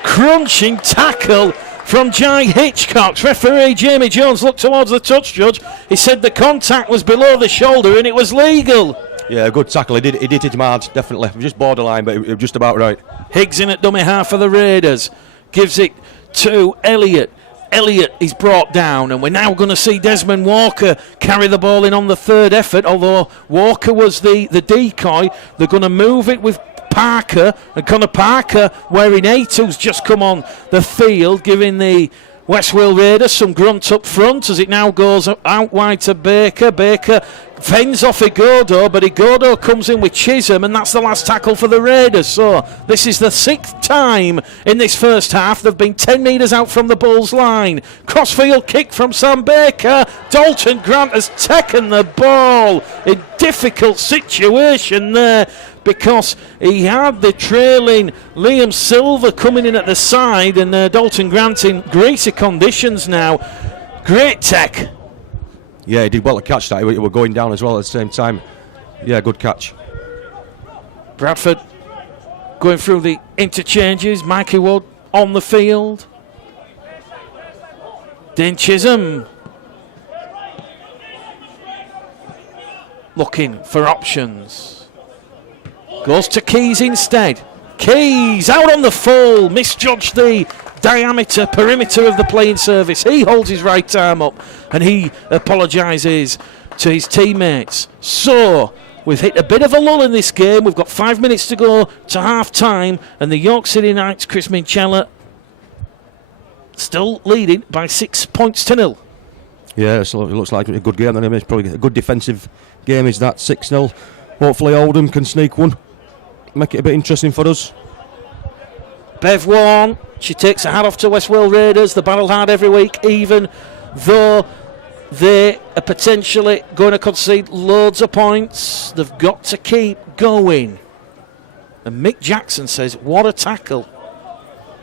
Crunching tackle from Jai Hitchcock. Referee Jamie Jones looked towards the touch judge. He said the contact was below the shoulder and it was legal. Yeah, good tackle. He did hit him hard, definitely. It was just borderline, but it was just about right. Higgs in at dummy half for the Raiders. Gives it to Elliott. Elliott is brought down, and we're now going to see Desmond Walker carry the ball in on the third effort. Although Walker was the decoy, they're going to move it with Parker, and Connor Parker wearing 8, who's just come on the field, giving the Westwell Raiders some grunt up front as it now goes out wide to Baker. Baker fends off Igodo, but Igodo comes in with Chisholm, and that's the last tackle for the Raiders. So this is the 6th time in this first half they've been 10 metres out from the Bulls line. Crossfield kick from Sam Baker. Dalton Grant has taken the ball in difficult situation there, because he had the trailing Liam Silver coming in at the side, and Dalton Grant in greasy conditions now. Great tech. Yeah, he did well to catch that. He were going down as well at the same time. Yeah, good catch. Bradford going through the interchanges. Mikey Wood on the field. Dean Chisholm looking for options. Goes to Keys instead. Keys out on the full. Misjudged the diameter, perimeter of the playing surface. He holds his right arm up and he apologises to his teammates. So we've hit a bit of a lull in this game. We've got 5 minutes to go to half time, and the York City Knights, Chris Minchella, still leading by 6 points to 0. Yeah, so it looks like a good game. It's probably a good defensive game. Is that 6-0? Hopefully Oldham can sneak one, make it a bit interesting for us. Bev Warren, she takes her hat off to Westwell Raiders. They battle hard every week, even though they are potentially going to concede loads of points. They've got to keep going. And Mick Jackson says, what a tackle.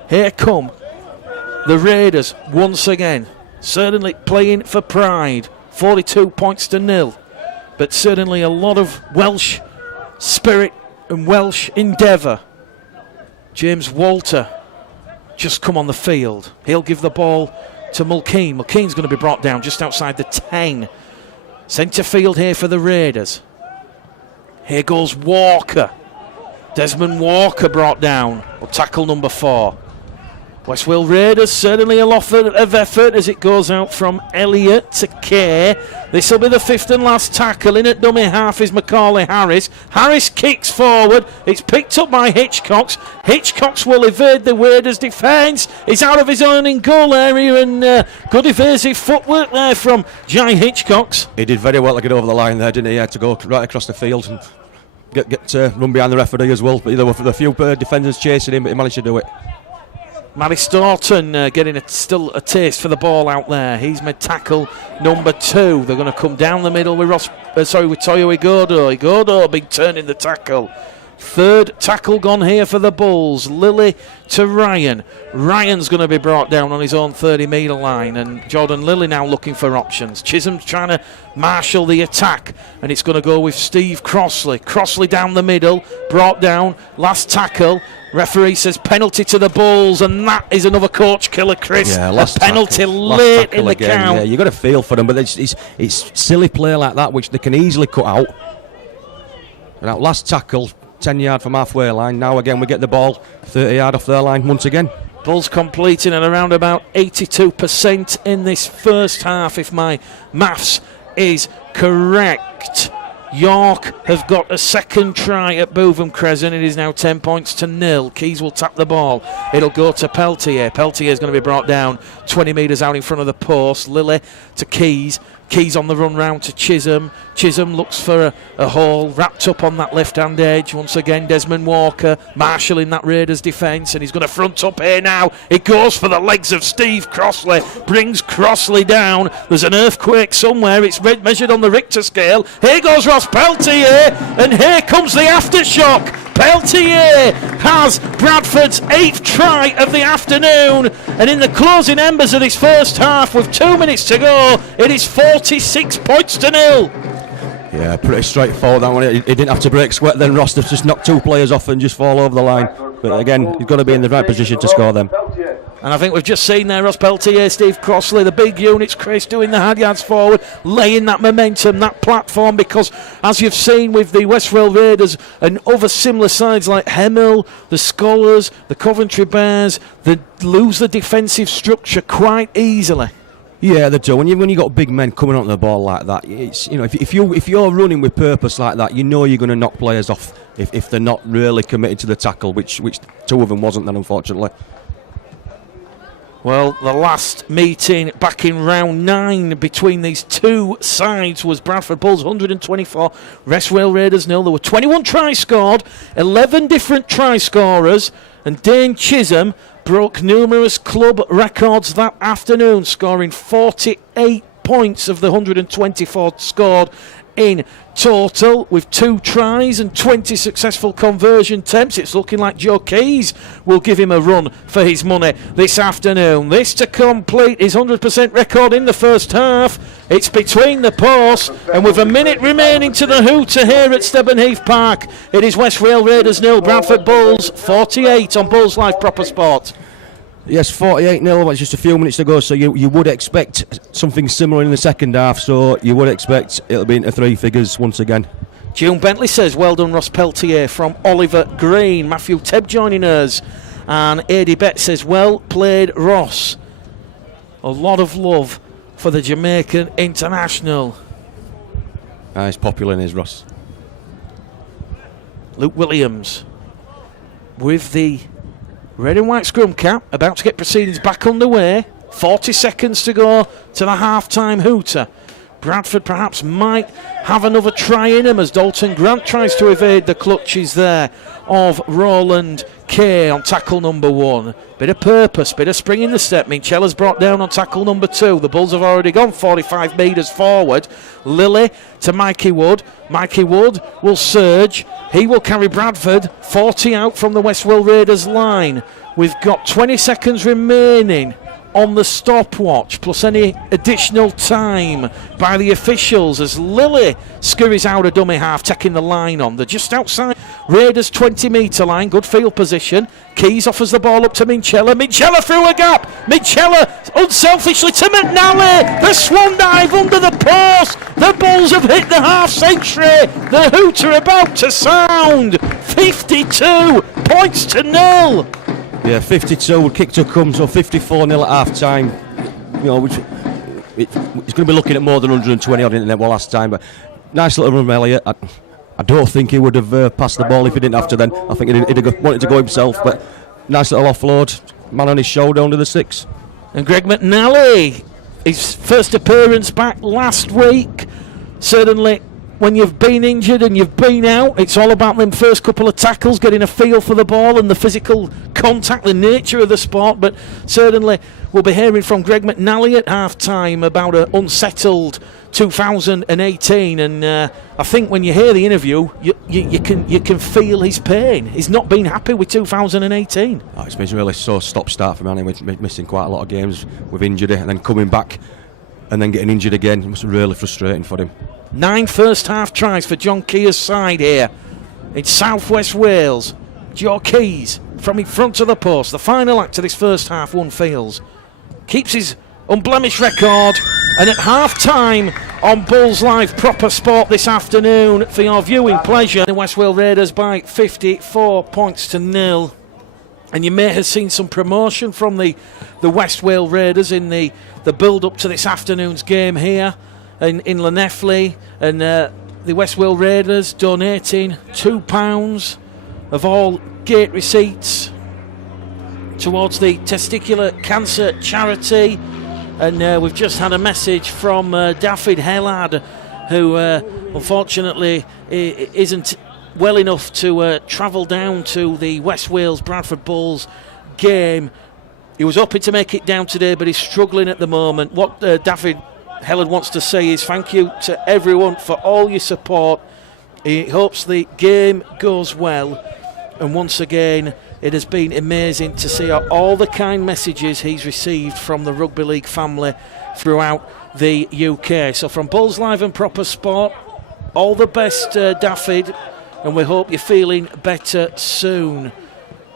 Here come the Raiders once again. Certainly playing for pride. 42 points to 0. But certainly a lot of Welsh spirit and Welsh endeavour. James Walter just come on the field. He'll give the ball to Mulkeen. Mulkeen's going to be brought down just outside the 10. Centre field here for the Raiders. Here goes Walker. Desmond Walker brought down. Or tackle number 4. Westwell Raiders certainly a lot of effort as it goes out from Elliott to Kay. This will be the 5th and last tackle. In at dummy half is Macaulay Harris. Harris kicks forward. It's picked up by Hitchcox. Hitchcox will evade the Raiders' defence. He's out of his own in goal area, and good evasive footwork there from Jai Hitchcox. He did very well to get over the line there, didn't he? He had to go right across the field and get run behind the referee as well. But there were a few defenders chasing him, but he managed to do it. Matty Staunton getting still a taste for the ball out there. He's made tackle number 2. They're going to come down the middle with Toyo Igodo. Igodo big turn in the tackle. 3rd tackle gone here for the Bulls. Lilly to Ryan. Ryan's going to be brought down on his own 30-metre line, and Jordan Lilly now looking for options. Chisholm's trying to marshal the attack, and it's going to go with Steve Crossley. Crossley down the middle, brought down. Last tackle Referee says penalty to the Bulls, and that is another coach killer, Chris. Yeah, a penalty late in the again. count. Yeah, you've got to feel for them, but it's silly play like that which they can easily cut out. And that last tackle, 10 yard from halfway line. Now again we get the ball 30 yard off their line once again. Bulls completing at around about 82% in this first half, if my maths is correct. York have got a second try at Bootham Crescent. It is now 10 points to 0. Keys will tap the ball. It'll go to Peltier. Peltier is going to be brought down 20 metres out in front of the post. Lilly to Keys. Keys on the run round to Chisholm. Chisholm looks for a hole, wrapped up on that left-hand edge. Once again, Desmond Walker marshalling that Raiders defence, and he's going to front up here now. It goes for the legs of Steve Crossley, brings Crossley down. There's an earthquake somewhere. It's measured on the Richter scale. Here goes Ross Peltier, and here comes the aftershock. Peltier has Bradford's 8th try of the afternoon, and in the closing embers of this first half with 2 minutes to go, it is 46 points to 0. Yeah, pretty straightforward that one. He didn't have to break sweat then. Ross just knocked 2 players off and just fall over the line. But again, he's got to be in the right position to score them. And I think we've just seen there Ross Peltier, Steve Crossley, the big units, Chris, doing the hard yards forward, laying that momentum, that platform, because as you've seen with the Westwell Raiders and other similar sides like Hemel, the Scholars, the Coventry Bears, they lose the defensive structure quite easily. Yeah, they do. When you got big men coming onto the ball like that, it's, you know, if you're running with purpose like that, you know you're going to knock players off if they're not really committed to the tackle, which 2 of them wasn't then, unfortunately. Well, the last meeting back in round 9 between these two sides was Bradford Bulls 124, Westwell Raiders 0. There were 21 tries scored, 11 different try scorers, and Dane Chisholm broke numerous club records that afternoon, scoring 48 points of the 124 scored in total, with 2 tries and 20 successful conversion attempts. It's looking like Joe Keys will give him a run for his money this afternoon. This to complete his 100% record in the first half. It's between the posts, and with a minute remaining to the hooter here at Stebonheath Park, it is Westwell Raiders 0, Bradford Bulls 48 on Bulls Live Proper Sport. Yes, 48-0, it's just a few minutes to go, so you would expect something similar in the second half, so you would expect it'll be into 3 figures once again. June Bentley says, well done Ross Peltier from Oliver Green. Matthew Tebb joining us, and Adi Bett says, well played Ross. A lot of love for the Jamaican international. He's popular in his Ross. Luke Williams with the red and white scrum cap, about to get proceedings back underway. 40 seconds to go to the half-time hooter. Bradford perhaps might have another try in him as Dalton Grant tries to evade the clutches there of Roland Kay on tackle number 1. Bit of purpose, bit of spring in the step. Minchella's brought down on tackle number 2. The Bulls have already gone 45 metres forward. Lilly to Mikey Wood. Mikey Wood will surge. He will carry Bradford 40 out from the Westwell Raiders line. We've got 20 seconds remaining on the stopwatch, plus any additional time by the officials as Lilly scurries out a dummy half, taking the line on. They're just outside Raiders 20 metre line, good field position. Keys offers the ball up to Minchella. Minchella through a gap. Minchella unselfishly to McNally. The swan dive under the post. The Bulls have hit the half century. The hooter about to sound. 52 points to 0. Yeah, 52 kick to come, so 54-0 at half time. You know, it's going to be looking at more than 120 odd in the last time, but nice little run from Elliott. I don't think he would have passed the ball if he didn't have to then. I think he'd have wanted to go himself, but nice little offload. Man on his shoulder under the 6. And Greg McNally, his first appearance back last week. Certainly when you've been injured and you've been out, it's all about them first couple of tackles, getting a feel for the ball and the physical contact, the nature of the sport. But certainly we'll be hearing from Greg McNally at half-time about an unsettled 2018, and I think when you hear the interview, you can feel his pain. He's not been happy with 2018. It's been really so stop-start for him. He's missing quite a lot of games with injury and then coming back and then getting injured again. It must be really frustrating for him. 9 first half tries for John Keir's side here in South West Wales. Joe Keys from in front of the post. The final act of this first half, one feels. Keeps his unblemished record. And at half-time on Bulls Live Proper Sport this afternoon, for your viewing pleasure, the West Wales Raiders by 54 points to 0. And you may have seen some promotion from the West Wales Raiders in the build-up to this afternoon's game here in Llanelli. And the West Wales Raiders donating £2 of all gate receipts towards the testicular cancer charity. And we've just had a message from David Hellard, who unfortunately isn't well enough to travel down to the West Wales Bradford Bulls game. He was hoping to make it down today, but he's struggling at the moment. What David Hellard wants to say is thank you to everyone for all your support. He hopes the game goes well, and once again it has been amazing to see all the kind messages he's received from the Rugby League family throughout the UK. So from Bulls Live and Proper Sport, all the best, David, and we hope you're feeling better soon.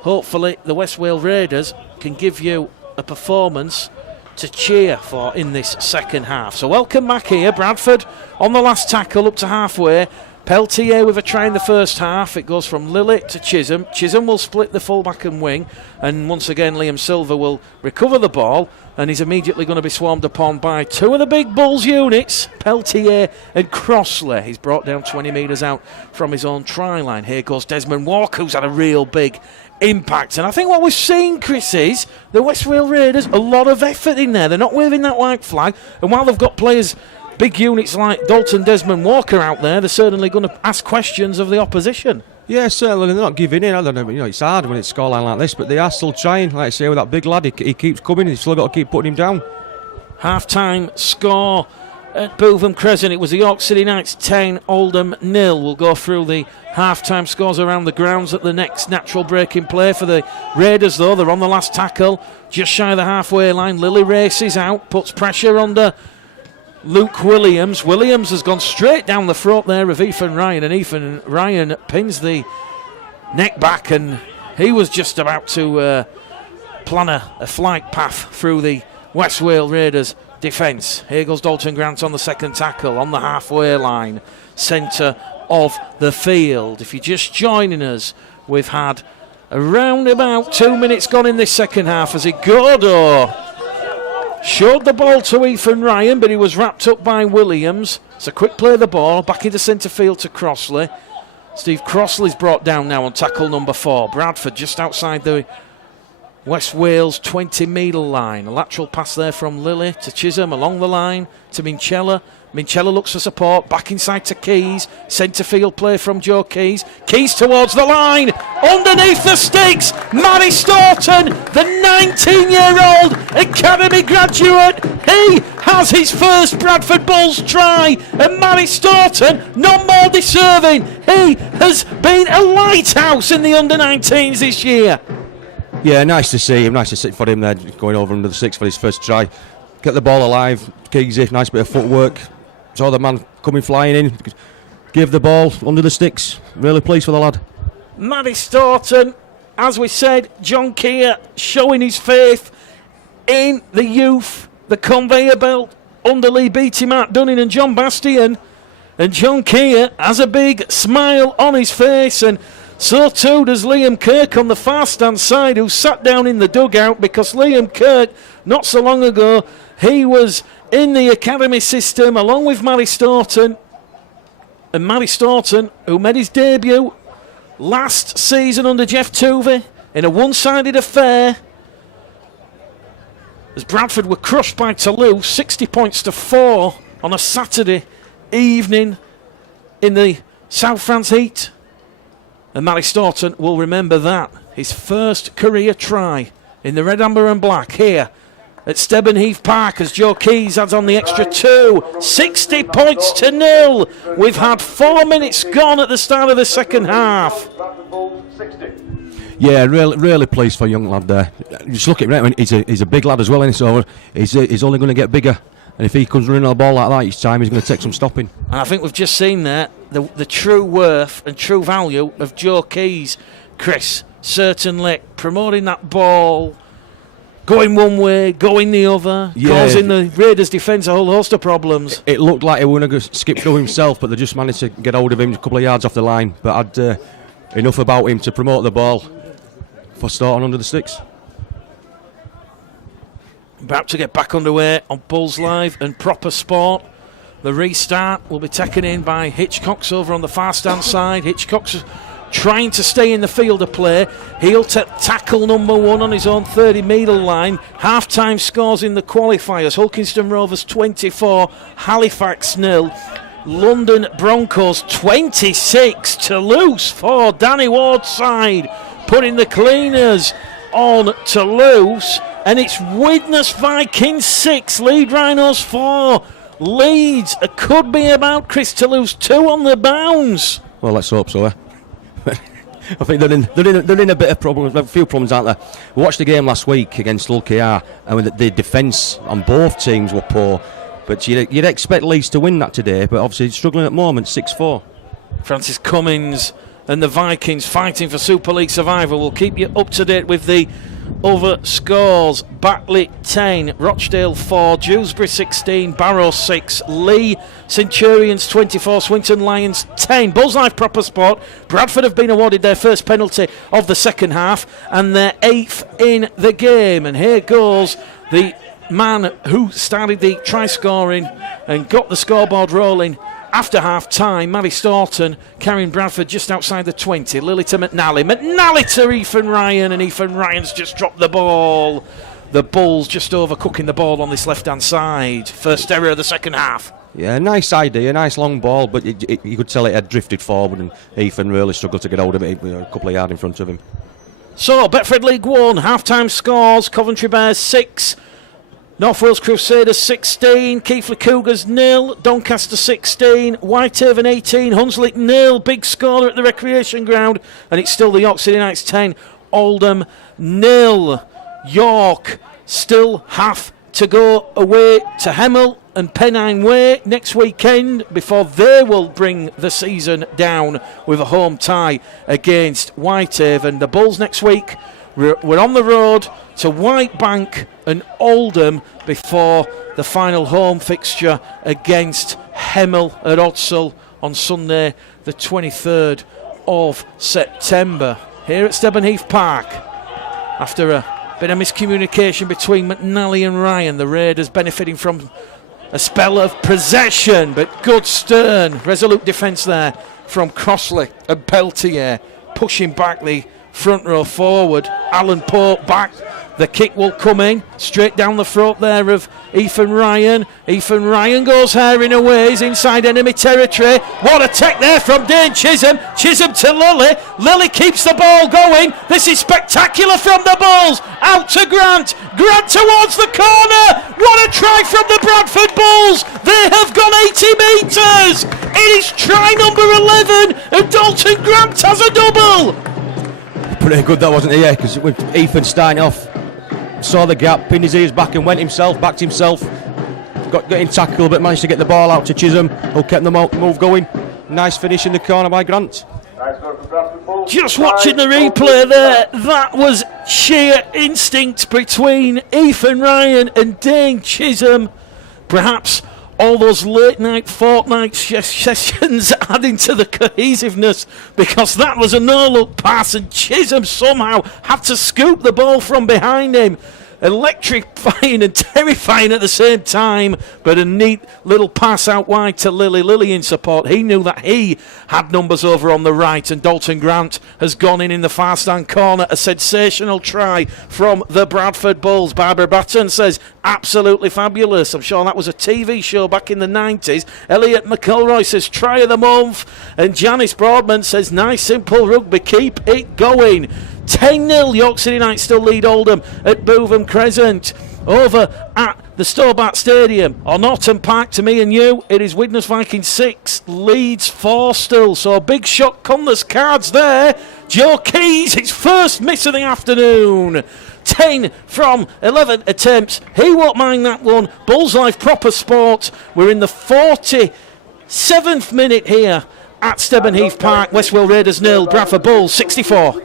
Hopefully the West Wales Raiders can give you a performance to cheer for in this second half. So welcome back here. Bradford on the last tackle up to halfway. Peltier with a try in the first half. It goes from Lily to Chisholm. Chisholm will split the fullback and wing, and once again Liam Silver will recover the ball, and he's immediately going to be swarmed upon by two of the big Bulls units, Peltier and Crossley. He's brought down 20 metres out from his own try line. Here goes Desmond Walker, who's had a real big impact. And I think what we're seeing, Chris, is the West Wales Raiders, a lot of effort in there. They're not waving that white flag, and while they've got players, big units like Dalton Desmond Walker out there, they're certainly going to ask questions of the opposition. Yeah, certainly. They're not giving in. I don't know. It's hard when it's scoreline like this, but they are still trying. Like I say, with that big lad, he keeps coming. He's still got to keep putting him down. Half-time score at Bootham Crescent. It was the York City Knights 10, Oldham 0. We'll go through the half-time scores around the grounds at the next natural break in play for the Raiders, though. They're on the last tackle, just shy of the halfway line. Lily races out, puts pressure under Luke Williams. Williams has gone straight down the throat there of Ethan Ryan, and Ethan Ryan pins the neck back, and he was just about to plan a flight path through the West Wales Raiders defence. Here goes Dalton Grant on the second tackle on the halfway line, centre of the field. If you're just joining us, we've had around about 2 minutes gone in this second half as Igodo showed the ball to Ethan Ryan, but he was wrapped up by Williams. It's a quick play of the ball, back into centre field to Crossley. Steve Crossley's brought down now on tackle number 4. Bradford just outside the West Wales 20-metre line. A lateral pass there from Lily to Chisholm, along the line to Minchella. Minchella looks for support, back inside to Keys. Centre field play from Joe Keys. Keys towards the line, underneath the sticks. Matty Staunton, the 19-year-old academy graduate. He has his first Bradford Bulls try, and Matty Staunton, not more deserving. He has been a lighthouse in the under-19s this year. Yeah, nice to see him. Nice to see for him there, going over under the six for his first try. Get the ball alive. Keegsy, nice bit of footwork. Saw the man coming flying in. Give the ball under the sticks. Really pleased for the lad. Matty Staunton, as we said, John Keir showing his faith in the youth, the conveyor belt under Lee Beattie, Mark Dunning and John Bastian. And John Keir has a big smile on his face, and so too does Liam Kirk on the far stand side, who sat down in the dugout because Liam Kirk, not so long ago, he was in the academy system along with Matty Staunton. And Matty Staunton, who made his debut last season under Jeff Tuvey in a one-sided affair, as Bradford were crushed by Toulouse 60 points to 4 on a Saturday evening in the South France heat. And Matty Staunton will remember that. His first career try in the red, amber and black here at Stebonheath Park as Joe Keys adds on the extra 2. 60 points to 0. We've had 4 minutes gone at the start of the second half. Yeah, really pleased for a young lad there. Just look at him, he's a big lad as well, and so he's only going to get bigger. And if he comes running on the ball like that each time, he's going to take some stopping. And I think we've just seen there the true worth and true value of Joe Keys, Chris. certainly promoting that ball, going one way, going the other, causing the Raiders' defence a whole host of problems. It looked like he was going to skip through himself, but they just managed to get hold of him a couple of yards off the line. But had enough about him to promote the ball for starting under the sticks. About to get back underway on Bulls Live and Proper Sport. The restart will be taken in by Hitchcock's over on the far stand side. Hitchcock's trying to stay in the field of play. He'll tackle number 1 on his own 30-metre line. Half-time scores in the qualifiers. Hulkinston Rovers 24, Halifax 0. London Broncos 26, Toulouse 4. Danny Ward's side putting the cleaners on Toulouse. And it's Widnes Vikings 6, Leeds Rhinos 4. Leeds could be about Chris Toulouse 2 on the bounce. Well, let's hope so, I think they're in a bit of problems, a few problems, aren't they? We watched the game last week against Hull KR, and the defence on both teams were poor. But you'd expect Leeds to win that today, but obviously struggling at the moment, 6-4. Francis Cummins and the Vikings fighting for Super League survival. We'll keep you up to date with the other scores. Batley 10, Rochdale 4, Dewsbury 16, Barrow 6, Lee Centurions 24, Swinton Lions 10. Bulls Live Proper Sport. Bradford have been awarded their first penalty of the second half and their 8th in the game. And here goes the man who started the try scoring and got the scoreboard rolling after half time. Maddie Staunton carrying Bradford just outside the 20. Lily to McNally. McNally to Ethan Ryan, and Ethan Ryan's just dropped the ball. The Bulls just overcooking the ball on this left-hand side. First error of the second half. Yeah, nice idea, nice long ball, but you could tell it had drifted forward, and Ethan really struggled to get hold of it, a couple of yards in front of him. So, Betfred League 1, half-time scores. Coventry Bears 6, North Wales Crusaders 16, Keighley Cougars 0, Doncaster 16, Whitehaven 18, Hunslick 0, big scorer at the recreation ground, and it's still the York City Knights 10, Oldham 0. York still have to go away to Hemel and Pennine Way next weekend before they will bring the season down with a home tie against Whitehaven. The Bulls next week, we're on the road to Whitebank and Oldham before the final home fixture against Hemel at Odsal on Sunday the 23rd of September here at Stebonheath Park. After a bit of miscommunication between McNally and Ryan, the Raiders benefiting from a spell of possession, but good stern resolute defence there from Crossley and Peltier pushing back the front row forward. Alan Pope back. The kick will come in straight down the throat there of Ethan Ryan. Ethan Ryan goes herring away. He's inside enemy territory. What a tech there from Dane Chisholm. Chisholm to Lilly. Lilly keeps the ball going. This is spectacular from the Bulls. Out to Grant. Grant towards the corner. What a try from the Bradford Bulls. They have gone 80 metres. It is try number 11 and Dalton Grant has a double. Pretty good that, wasn't it? Yeah, because with Ethan starting off, saw the gap, pinned his ears back and went himself, backed himself, got in tackle but managed to get the ball out to Chisholm, who kept the move going. Nice finish in the corner by Grant. Just watching the replay there, that was sheer instinct between Ethan Ryan and Dane Chisholm. Perhaps all those late night fortnight sessions adding to the cohesiveness, because that was a no-look pass and Chisholm somehow had to scoop the ball from behind him. Electrifying and terrifying at the same time, but a neat little pass out wide to Lilly. Lilly in support. He knew that he had numbers over on the right, and Dalton Grant has gone in the far stand corner. A sensational try from the Bradford Bulls. Barbara Batten says absolutely fabulous. I'm sure that was a TV show back in the 90s. Elliot McElroy says try of the month, and Janice Broadman says nice simple rugby, keep it going. 10-0, York City Knights still lead Oldham at Bootham Crescent. Over at the Stobart Stadium on Norton Park, to me and you, it is Widnes Vikings 6, Leeds 4 still. So a big shot on the cards there. Joe Keys, his first miss of the afternoon. 10 from 11 attempts. He won't mind that one. Bulls Live Proper Sport. We're in the 47th minute here at Stebonheath Park. Westwell Raiders 0, Bradford Bulls 64.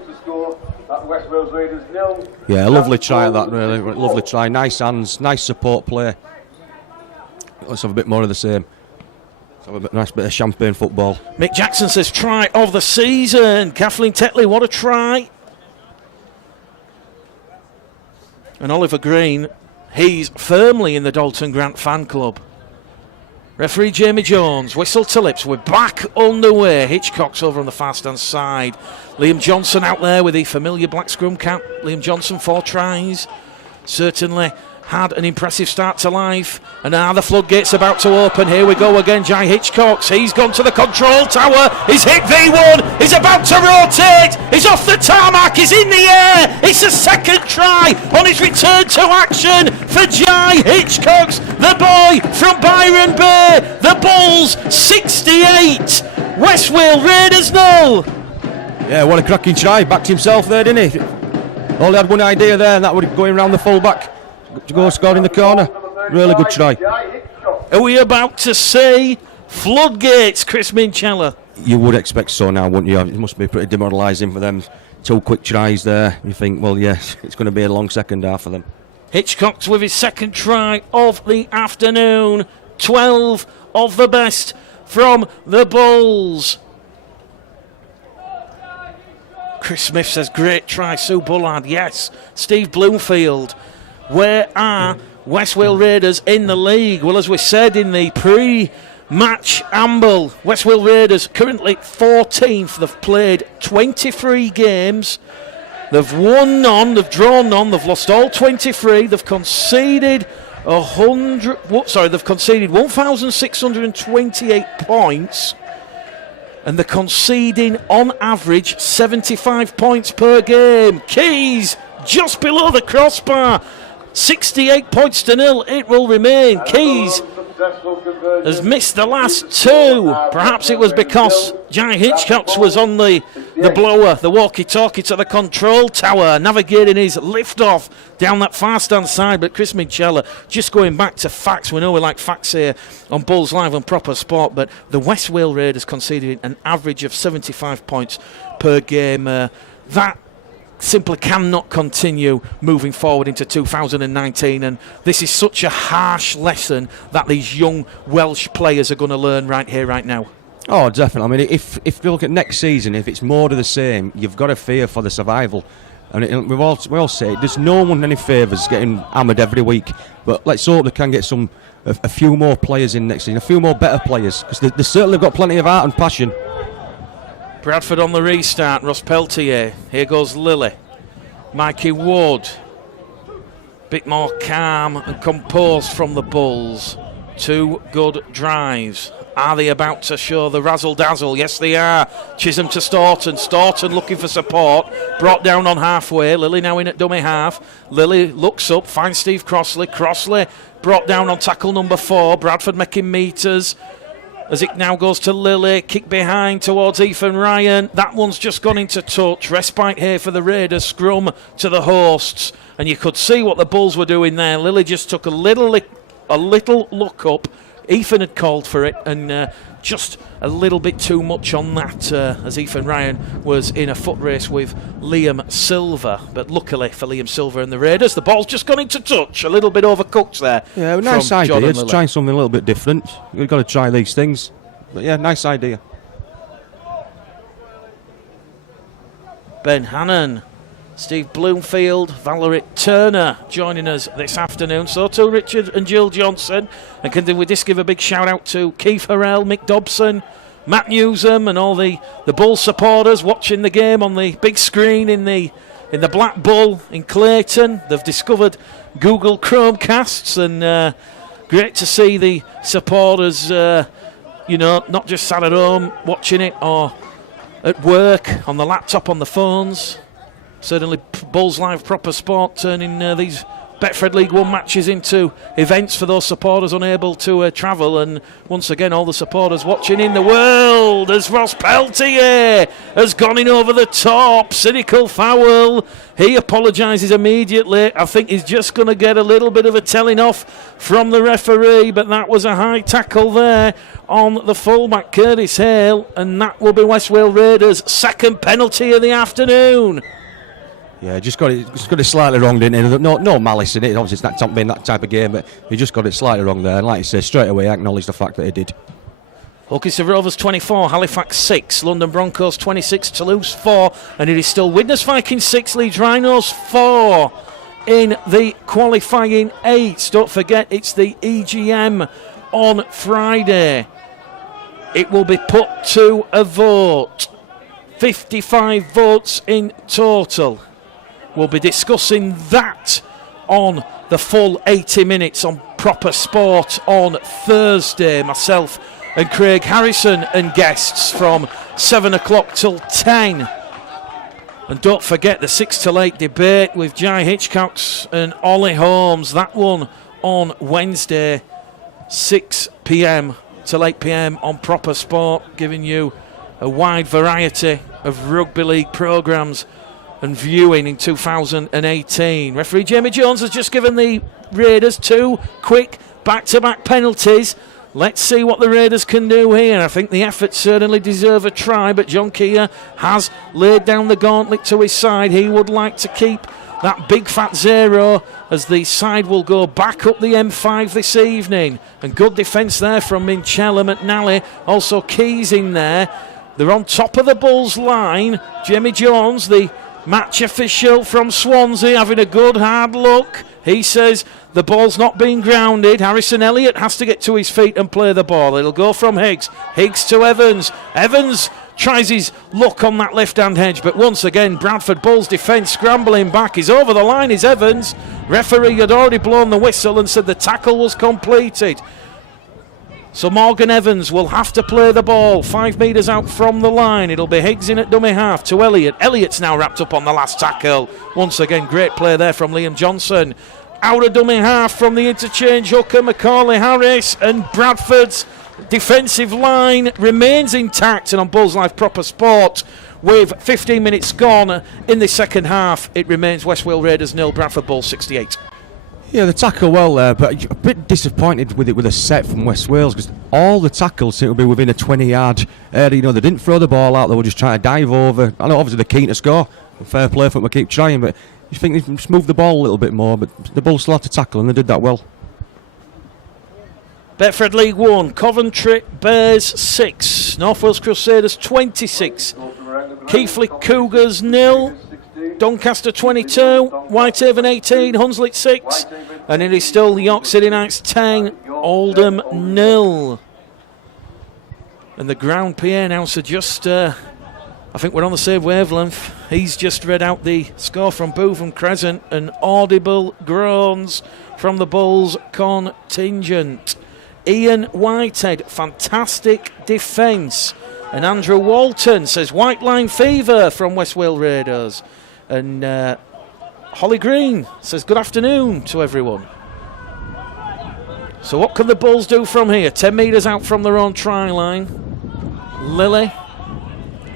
Yeah, a lovely try at that, really. Lovely try. Nice hands, nice support play. Let's have a bit more of the same. Let's have a nice bit of champagne football. Mick Jackson says try of the season. Kathleen Tetley, what a try. And Oliver Green, he's firmly in the Dalton Grant fan club. Referee Jamie Jones, whistle to lips. We're back underway. Hitchcock's over on the fast-hand side. Liam Johnson out there with the familiar black scrum cap. Liam Johnson, 4 tries. Certainly had an impressive start to life. And now the floodgate's about to open. Here we go again, Jai Hitchcock's. He's gone to the control tower. He's hit V1. He's about to rotate. He's off the tarmac. He's in the air. It's a second try on his return to action for Jai Hitchcock's. The boy from Byron Bay. The Bulls 68. West Wales Raiders 0. Yeah, what a cracking try. Backed himself there, didn't he? Only had one idea there, and that would going round the full back to go score in the corner. Really good try. Are we about to see floodgates, Chris Minchella? You would expect so now, wouldn't you? It must be pretty demoralising for them. 2 quick tries there. You think, well, yes, it's going to be a long second half for them. Hitchcock's with his second try of the afternoon. 12 of the best from the Bulls. Chris Smith says, great try, Sue Bullard. Yes. Steve Bloomfield. Where are West Wales Raiders in the league? Well, as we said in the pre-match amble, West Wales Raiders currently 14th. They've played 23 games. They've won none, they've drawn none, they've lost all 23. They've conceded they've conceded 1,628 points. And they're conceding on average 75 points per game. Keys just below the crossbar. 68 points to 0. It will remain. Keys has missed the last 2. Perhaps it was because Jai Hitchcock was on the blower, the walkie-talkie to the control tower, navigating his lift-off down that far-stand side. But Chris Minchella, just going back to facts, we know we like facts here on Bulls Live on Proper Sport, but the West Wales Raiders conceded an average of 75 points per game. That simply cannot continue moving forward into 2019, and this is such a harsh lesson that these young Welsh players are going to learn right here, right now. Oh, definitely. I mean, if you look at next season, if it's more of the same, you've got to fear for the survival. And we all say there's no one any favours getting hammered every week, but let's hope they can get a few more players in next season, a few more better players, because they certainly got plenty of heart and passion. Bradford on the restart. Ross Peltier. Here goes Lily. Mikey Wood. Bit more calm and composed from the Bulls. 2 good drives. Are they about to show the razzle-dazzle? Yes, they are. Chisholm to Staunton. Staunton looking for support. Brought down on halfway. Lily now in at dummy half. Lily looks up, finds Steve Crossley. Crossley brought down on tackle number 4. Bradford making meters. As it now goes to Lily, kick behind towards Ethan Ryan. That one's just gone into touch. Respite here for the Raiders, scrum to the hosts. And you could see what the Bulls were doing there. Lily just took a little look up. Ethan had called for it, and just a little bit too much on that as Ethan Ryan was in a foot race with Liam Silver. But luckily for Liam Silver and the Raiders, the ball's just gone into touch. A little bit overcooked there. Yeah, nice idea to try something a little bit different. We've got to try these things. But yeah, nice idea. Ben Hannon, Steve Bloomfield, Valerie Turner joining us this afternoon. So too Richard and Jill Johnson. And can we just give a big shout out to Keith Harrell, Mick Dobson, Matt Newsom, and all the Bull supporters watching the game on the big screen in the Black Bull in Clayton. They've discovered Google Chromecasts, and great to see the supporters, not just sat at home watching it or at work, on the laptop, on the phones. Certainly Bulls Live Proper Sport turning these Betfred League One matches into events for those supporters unable to travel. And once again, all the supporters watching in the world as Ross Peltier has gone in over the top. Cynical foul. He apologises immediately. I think he's just going to get a little bit of a telling off from the referee, but that was a high tackle there on the fullback Curtis Hale, and that will be West Wales Raiders' second penalty of the afternoon. Yeah, just got it slightly wrong, didn't he? No malice in it. Obviously, it's not been that type of game, but he just got it slightly wrong there. And like you say, straight away, I acknowledge the fact that he did. Hulkiston Rovers 24, Halifax 6, London Broncos 26, Toulouse 4, and it is still Widnes Vikings 6, Leeds Rhinos 4 in the qualifying 8. Don't forget, it's the EGM on Friday. It will be put to a vote. 55 votes in total. We'll be discussing that on the full 80 minutes on Proper Sport on Thursday. Myself and Craig Harrison and guests from 7 o'clock till 10. And don't forget the 6 till 8 debate with Jai Hitchcocks and Ollie Holmes. That one on Wednesday, 6 p.m. till 8 p.m. on Proper Sport, giving you a wide variety of rugby league programmes and viewing in 2018. Referee Jamie Jones has just given the Raiders 2 quick back-to-back penalties. Let's see what the Raiders can do here. I think the efforts certainly deserve a try, but John Keir has laid down the gauntlet to his side. He would like to keep that big fat 0 as the side will go back up the M5 this evening. And good defence there from Minchella, McNally, also Keys in there. They're on top of the Bulls line. Jamie Jones, the match official from Swansea, having a good hard look. He says the ball's not being grounded. Harrison Elliott has to get to his feet and play the ball. It'll go from Higgs. Higgs to Evans. Evans tries his luck on that left-hand hedge, but once again, Bradford Bulls defence scrambling back. He's over the line, is Evans. Referee had already blown the whistle and said the tackle was completed. So Morgan Evans will have to play the ball 5 metres out from the line. It'll be Higgs in at dummy half to Elliott. Elliott's now wrapped up on the last tackle. Once again, great play there from Liam Johnson. Out of dummy half from the interchange hooker, Macaulay Harris, and Bradford's defensive line remains intact. And on Bulls Live Proper Sport, with 15 minutes gone in the second half, it remains West Wales Raiders 0, Bradford Bulls 68. Yeah, the tackle well there, but a bit disappointed with it with a set from West Wales because all the tackles seem to be within a 20-yard area. You know, they didn't throw the ball out; they were just trying to dive over. I know, obviously, they're keen to score. Fair play for them to keep trying, but you think they can just move the ball a little bit more. But the Bulls still had to tackle, and they did that well. Betfred League 1, Coventry Bears 6, North Wales Crusaders 26, Keighley Cougars 0. Doncaster 22, Whitehaven 18, Hunslet 6, and it is still York City Knights 10, Oldham 0. And the ground PA announcer just, I think we're on the same wavelength. He's just read out the score from Bootham Crescent and audible groans from the Bulls contingent. Ian Whitehead, fantastic defence. And Andrew Walton says White Line Fever from West Wales Raiders. And Holly Green says good afternoon to everyone. So what can the Bulls do from here? 10 metres out from their own try line. Lilly,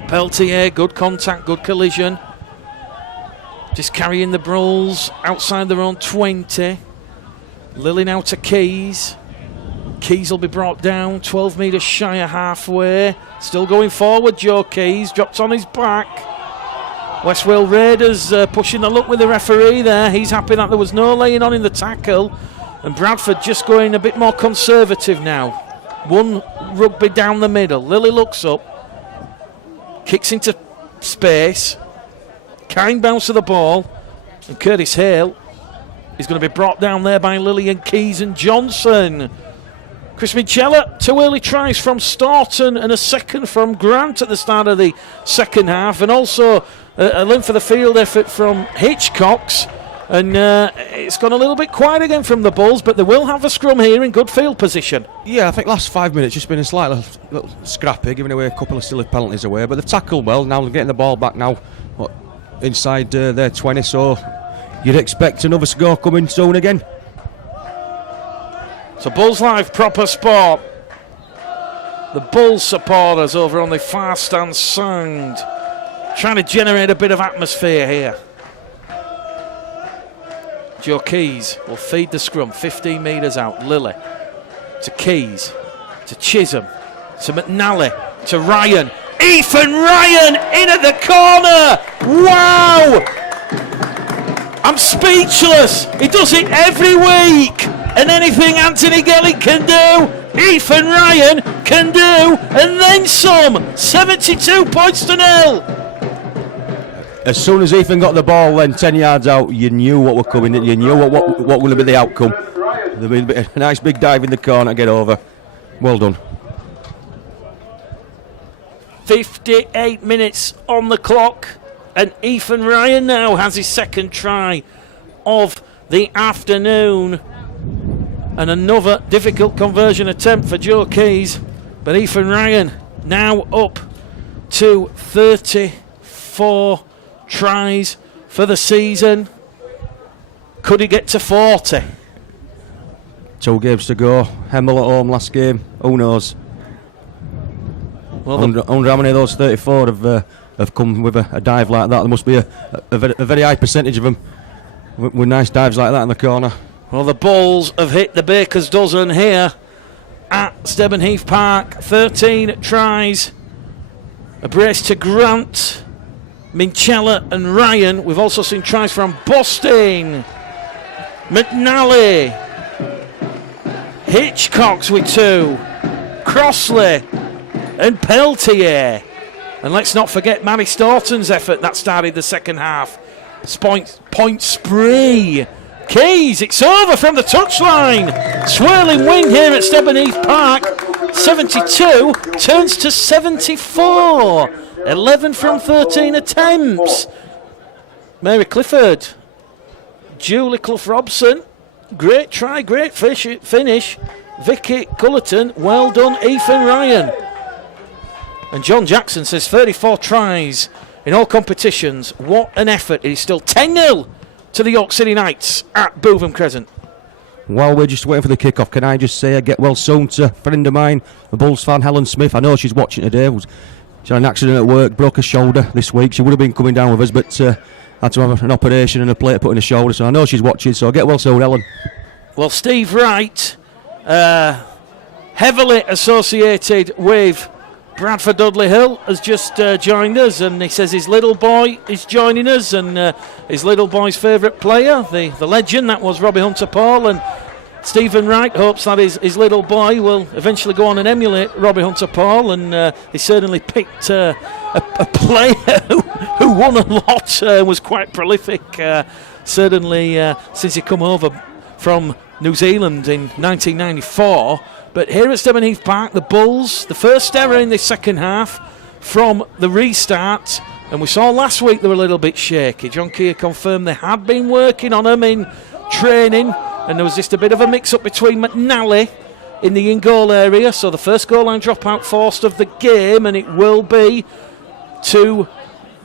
Peltier, good contact, good collision. Just carrying the Bulls outside their own 20. Lilly now to Keys. Keys will be brought down 12 metres shy of halfway. Still going forward, Joe Keys drops on his back. West Wales Raiders pushing the luck with the referee there. He's happy that there was no laying on in the tackle. And Bradford just going a bit more conservative now. One rugby down the middle. Lilly looks up. Kicks into space. Kind bounce of the ball. And Curtis Hale is going to be brought down there by Lilly and Keys and Johnson. Chris Minchella, 2 early tries from Staunton and a second from Grant at the start of the second half, and also a length of the field effort from Hitchcocks. And it's gone a little bit quiet again from the Bulls, but they will have a scrum here in good field position. Yeah, I think last 5 minutes just been a slight little scrappy, giving away a couple of silly penalties away, but they've tackled well. Now they're getting the ball back now inside their 20, so you'd expect another score coming soon again. So Bulls Live Proper Sport. The Bulls supporters over on the far stand side, trying to generate a bit of atmosphere here. Joe Keys will feed the scrum 15 metres out. Lilly to Keys, to Chisholm, to McNally, to Ryan. Ethan Ryan in at the corner. Wow! I'm speechless. He does it every week. And anything Anthony Gellick can do, Ethan Ryan can do, and then some. 72 points to 0. As soon as Ethan got the ball then 10 yards out, you knew what were coming. You knew what would be the outcome. There'd be a nice big dive in the corner to get over. Well done. 58 minutes on the clock, and Ethan Ryan now has his second try of the afternoon. And another difficult conversion attempt for Joe Keys. But Ethan Ryan now up to 34 tries for the season. Could he get to 40? 2 games to go. Hemel at home last game. Who knows? Well, wonder how many of those 34 have come with a dive like that. There must be a very high percentage of them with nice dives like that in the corner. Well, the balls have hit the baker's dozen here at Stebonheath Park. 13 tries. A brace to Grant, Minchella and Ryan. We've also seen tries from Boston, McNally, Hitchcock's with 2, Crossley and Peltier. And let's not forget Manny Staunton's effort that started the second half. Point spree. Keys, it's over from the touchline. Swirling wind here at Stebonheath Park. 72 turns to 74. 11 from 13 attempts. Mary Clifford, Julie Clough-Robson, great try, great finish. Vicky Cullerton, well done, Ethan Ryan. And John Jackson says 34 tries in all competitions. What an effort. It is still 10-0 to the York City Knights at Bootham Crescent. While we're just waiting for the kick-off, can I just say a get well soon to a friend of mine, a Bulls fan, Helen Smith. I know she's watching today. She had an accident at work, broke her shoulder this week. She would have been coming down with us, but had to have an operation and a plate put in her shoulder. So I know she's watching, so get well soon, Helen. Well, Steve Wright, heavily associated with Bradford Dudley Hill, has just joined us, and he says his little boy is joining us, and his little boy's favourite player, the legend, that was Robbie Hunter-Paul, and Stephen Wright hopes that his little boy will eventually go on and emulate Robbie Hunter-Paul, and he certainly picked a player who won a lot, was quite prolific, certainly since he come over from New Zealand in 1994. But here at Stebonheath Park, the Bulls, the first error in the second half from the restart. And we saw last week they were a little bit shaky. John Keir confirmed they had been working on them in training. And there was just a bit of a mix-up between McNally in the in-goal area. So the first goal line dropout forced of the game. And it will be to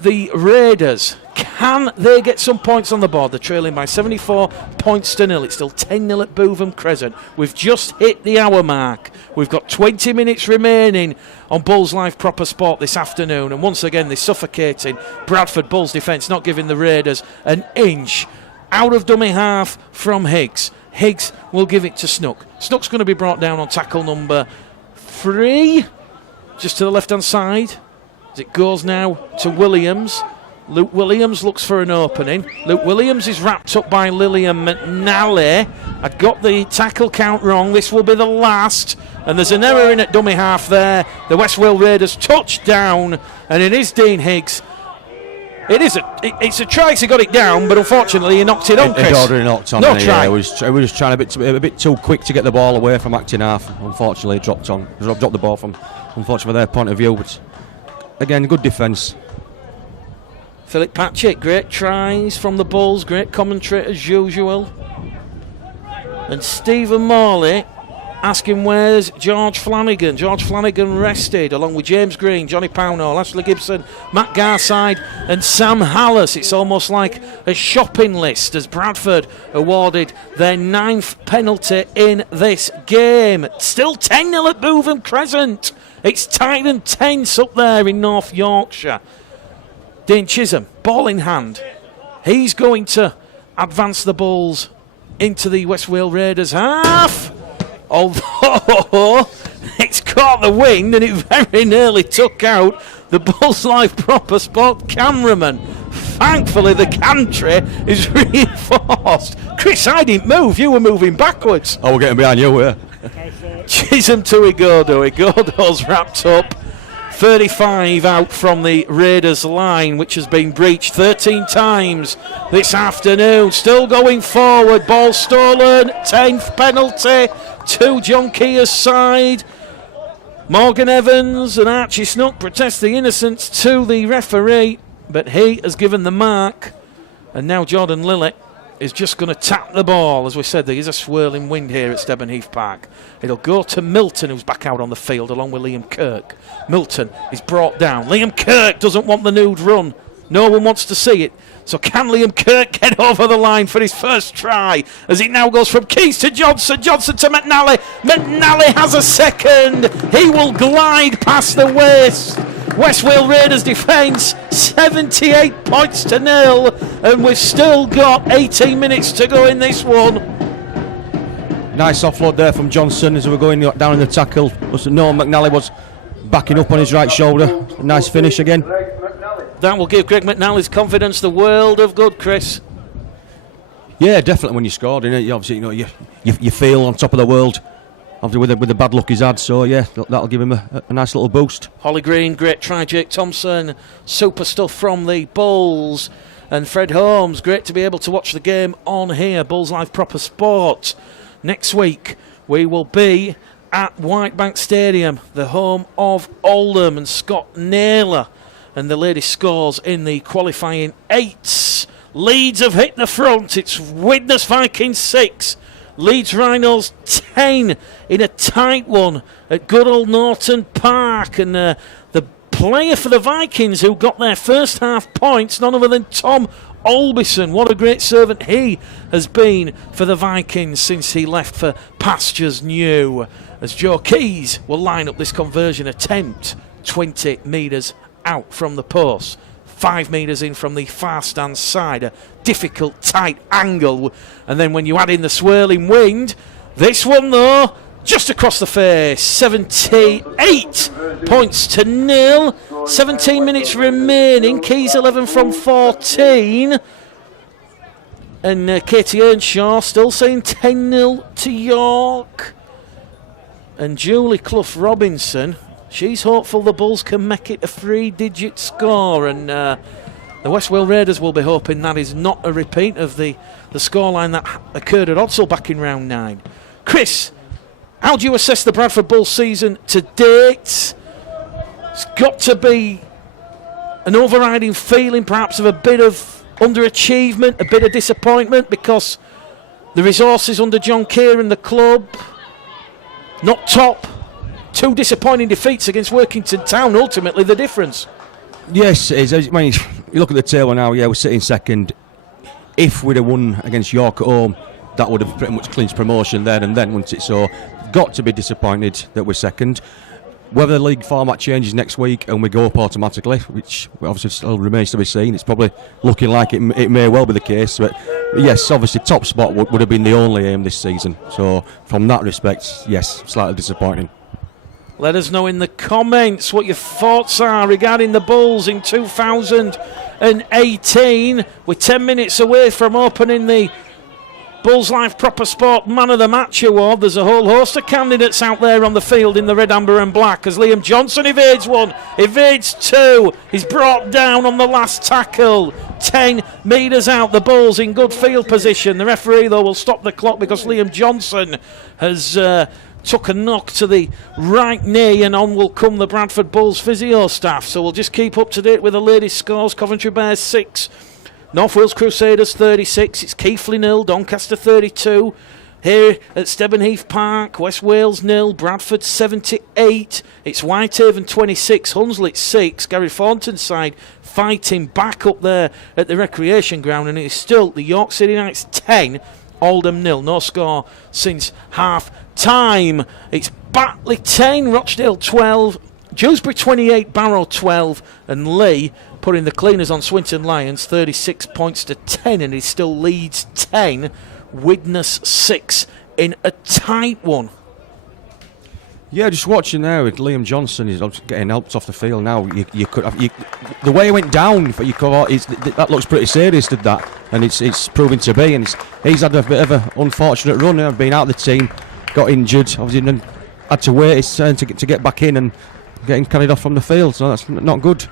the Raiders. Can they get some points on the board? They're trailing by 74 points to 0. It's still 10-0 at Bootham Crescent. We've just hit the hour mark. We've got 20 minutes remaining on Bulls Live Proper Sport this afternoon. And once again, they're suffocating Bradford Bulls defence, not giving the Raiders an inch. Out of dummy half from Higgs. Higgs will give it to Snook. Snook's going to be brought down on tackle number 3. Just to the left-hand side. As it goes now to Williams. Luke Williams looks for an opening. Luke Williams is wrapped up by Lillian McNally. I'd got the tackle count wrong. This will be the last. And there's an error in at dummy half there. The West Wales Raiders touch down. And it is Dean Higgs. It's a try, he got it down, but unfortunately he knocked it on, Chris. He'd already knocked on. No try. He was just trying a bit too quick to get the ball away from acting half. Unfortunately, dropped the ball from, unfortunately, from their point of view. But again, good defence. Philip Patchett, great tries from the Bulls, great commentary as usual. And Stephen Morley asking where's George Flanagan. George Flanagan rested along with James Green, Johnny Pownall, Ashley Gibson, Matt Garside and Sam Hallis. It's almost like a shopping list as Bradford awarded their 9th penalty in this game. Still 10-0 at Bootham Crescent. It's tight and tense up there in North Yorkshire. Dean Chisholm, ball in hand. He's going to advance the Bulls into the West Wales Raiders half. Although it's caught the wind and it very nearly took out the Bulls Live Proper Sport cameraman. Thankfully, the gantry is reinforced. Chris, I didn't move. You were moving backwards. Oh, we're getting behind you, yeah. Chisholm to Igodo. Igodo's wrapped up. 35 out from the Raiders line, which has been breached 13 times this afternoon. Still going forward. Ball stolen. 10th penalty to John Keir's side. Morgan Evans and Archie Snook protest the innocence to the referee, but he has given the mark. And now Jordan Lilly is just going to tap the ball. As we said, there is a swirling wind here at Stebonheath Park. It'll go to Milton, who's back out on the field along with Liam Kirk. Milton is brought down. Liam Kirk doesn't want the nude run. No one wants to see it. So can Liam Kirk get over the line for his first try as it now goes from Keys to Johnson. Johnson to McNally. McNally has a second. He will glide past the waist. West Wales Raiders defence 78 points to 0, and we've still got 18 minutes to go in this one. Nice offload there from Johnson as we were going down in the tackle. No, McNally was backing up on his right shoulder. Nice finish again. That will give Greg McNally's confidence the world of good, Chris. Yeah, definitely when you scored, you obviously you feel on top of the world. Obviously with the bad luck he's had, so yeah, that'll give him a nice little boost. Holly Green, great try. Jake Thompson, super stuff from the Bulls. And Fred Holmes, great to be able to watch the game on here. Bulls Live Proper Sport. Next week we will be at Whitebank Stadium, the home of Oldham, and Scott Naylor and the ladies scores in the qualifying 8s. Leeds have hit the front. It's Widnes Vikings 6. Leeds Rhinos 10 in a tight one at good old Norton Park. And the player for the Vikings who got their first half points, none other than Tom Olbison. What a great servant he has been for the Vikings since he left for pastures new. As Joe Keys will line up this conversion attempt 20 metres out from the post. 5 metres in from the far stand side, a difficult tight angle, and then when you add in the swirling wind, this one though just across the face. 78 points to 0. 17 minutes remaining. Keys 11 from 14, and Katie Earnshaw still saying 10-0 to York. And Julie Clough Robinson, she's hopeful the Bulls can make it a 3-digit score, and the West Wales Raiders will be hoping that is not a repeat of the scoreline that occurred at Odsal back in round 9. Chris, how do you assess the Bradford Bulls season to date? It's got to be an overriding feeling perhaps of a bit of underachievement, a bit of disappointment, because the resources under John Keir and the club not top. 2 disappointing defeats against Workington Town, ultimately the difference. Yes, it is. I mean, you look at the table now, yeah, we're sitting second. If we'd have won against York at home, that would have pretty much clinched promotion then and then, wouldn't it? So, got to be disappointed that we're second. Whether the league format changes next week and we go up automatically, which obviously still remains to be seen, it's probably looking like it may well be the case. But yes, obviously top spot would have been the only aim this season. So, from that respect, yes, slightly disappointing. Let us know in the comments what your thoughts are regarding the Bulls in 2018. We're 10 minutes away from opening the Bulls Live Proper Sport Man of the Match Award. There's a whole host of candidates out there on the field in the red, amber and black, as Liam Johnson evades 1, evades 2. He's brought down on the last tackle. 10 metres out, the Bulls in good field position. The referee, though, will stop the clock because Liam Johnson has took a knock to the right knee, and on will come the Bradford Bulls physio staff. So we'll just keep up to date with the ladies' scores. Coventry Bears 6, North Wales Crusaders 36, it's Keighley 0, Doncaster 32. Here at Stebonheath Park, West Wales 0, Bradford 78, it's Whitehaven 26, Hunslet 6, Gary Thornton's side fighting back up there at the recreation ground, and it's still the York City Knights 10, Oldham 0, no score since half time. It's Batley 10, Rochdale 12, Dewsbury 28, Barrow 12, and Lee putting the cleaners on Swinton Lions 36 points to 10, and it still leads 10, Widnes 6 in a tight one. Yeah, just watching there with Liam Johnson, he's getting helped off the field now. You could have, the way he went down, that looks pretty serious, did that? And it's proving to be. And he's had a bit of an unfortunate run, being out of the team, got injured, obviously, and then had to wait his turn to get back in and getting carried off from the field. So that's not good.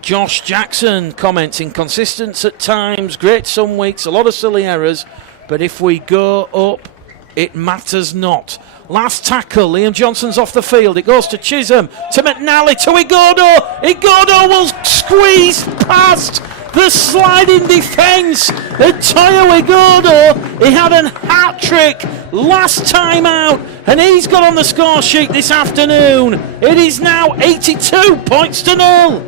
Josh Jackson comments, inconsistent at times, great some weeks, a lot of silly errors, but if we go up, it matters not. Last tackle, Liam Johnson's off the field. It goes to Chisholm, to McNally, to Igodo. Igodo will squeeze past the sliding defence. And Toyo Igodo, he had a hat-trick last time out, and he's got on the score sheet this afternoon. It is now 82 points to 0.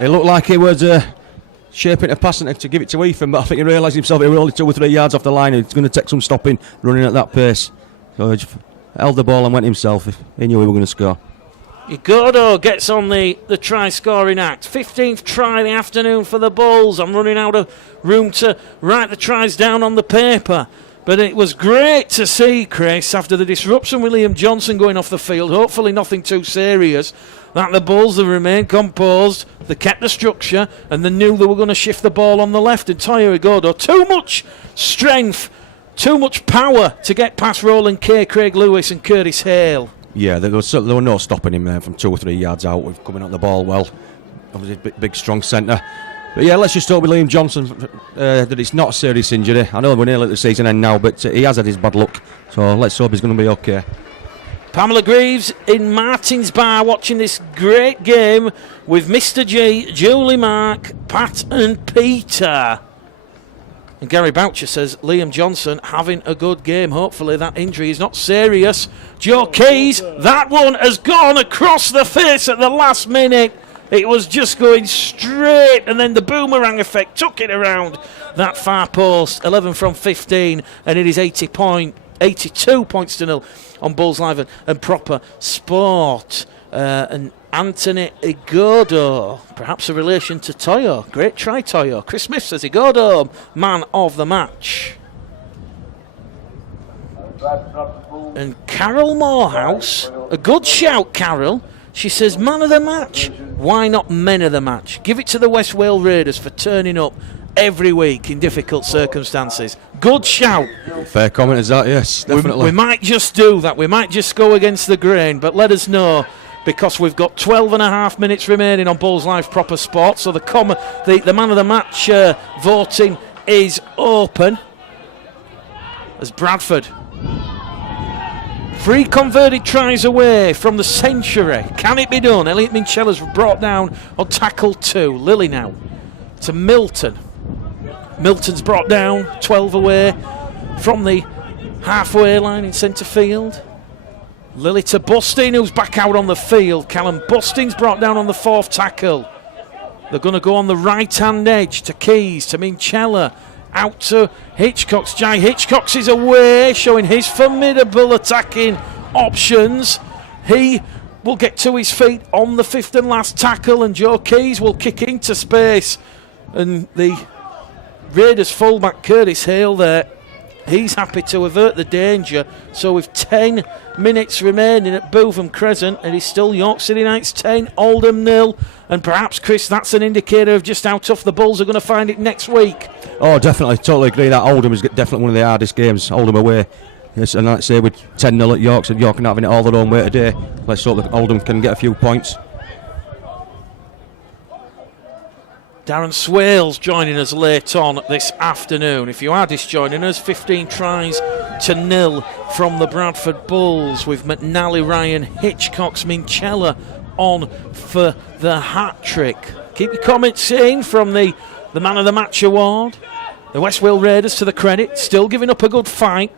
It looked like he was shaping a pass to give it to Ethan, but I think he realised himself he was only 2 or 3 yards off the line. It's going to take some stopping running at that pace. So he just held the ball and went himself. He knew he was going to score. Igodo gets on the try-scoring act. 15th try of the afternoon for the Bulls. I'm running out of room to write the tries down on the paper. But it was great to see, Chris, after the disruption with Liam Johnson going off the field, hopefully nothing too serious, that the Bulls have remained composed, they kept the structure, and they knew they were going to shift the ball on the left. And Toyo Igodo, too much strength, too much power to get past Roland Kay, Craig Lewis and Curtis Hale. Yeah, there were no stopping him there from 2 or 3 yards out with coming on the ball well. Obviously, big strong centre. But yeah, let's just hope with Liam Johnson that it's not a serious injury. I know we're nearly at the season end now, but he has had his bad luck. So let's hope he's going to be okay. Pamela Greaves in Martin's Bar watching this great game with Mr. G, Julie Mark, Pat and Peter. And Gary Boucher says Liam Johnson having a good game. Hopefully that injury is not serious. Joe Keys, that one has gone across the face at the last minute. It was just going straight, and then the boomerang effect took it around that far post. 11 from 15, and it is 82 points to 0 on Bulls Live and Proper Sport. And Anthony Igodo, perhaps a relation to Toyo. Great try, Toyo. Chris Smith says Igodo, man of the match. And Carol Morehouse, a good shout, Carol. She says, man of the match. Why not men of the match? Give it to the West Wales Raiders for turning up every week in difficult circumstances. Good shout. Fair comment is that, yes, definitely. We might just do that. We might just go against the grain, but let us know, because we've got 12 and a half minutes remaining on Bulls Live Proper Sport. So the man of the match voting is open. As Bradford, 3 converted tries away from the century. Can it be done? Elliot Minchella's brought down on tackle 2. Lily now to Milton. Milton's brought down 12 away from the halfway line in centre field. Lily to Bustin, who's back out on the field. Callum Bustin's brought down on the 4th tackle. They're going to go on the right-hand edge to Keys, to Minchella. Out to Hitchcox. Jai Hitchcox is away, showing his formidable attacking options. He will get to his feet on the 5th and last tackle, and Joe Keys will kick into space. And the Raiders fullback Curtis Hale there, he's happy to avert the danger. So with 10 minutes remaining at Bootham Crescent, it is still York City Knights 10, Oldham 0. And perhaps, Chris, that's an indicator of just how tough the Bulls are going to find it next week. Oh, definitely, totally agree. That Oldham is definitely one of the hardest games. Oldham away. Yes, and like I say, with 10-0 at York, so York are not having it all their own way today. Let's hope that Oldham can get a few points. Darren Swales joining us late on this afternoon. If you are just joining us, 15 tries to 0 from the Bradford Bulls, with McNally, Ryan, Hitchcox, Minchella on for the hat-trick. Keep your comments in from the Man of the Match award. The West Wales Raiders, to the credit, still giving up a good fight,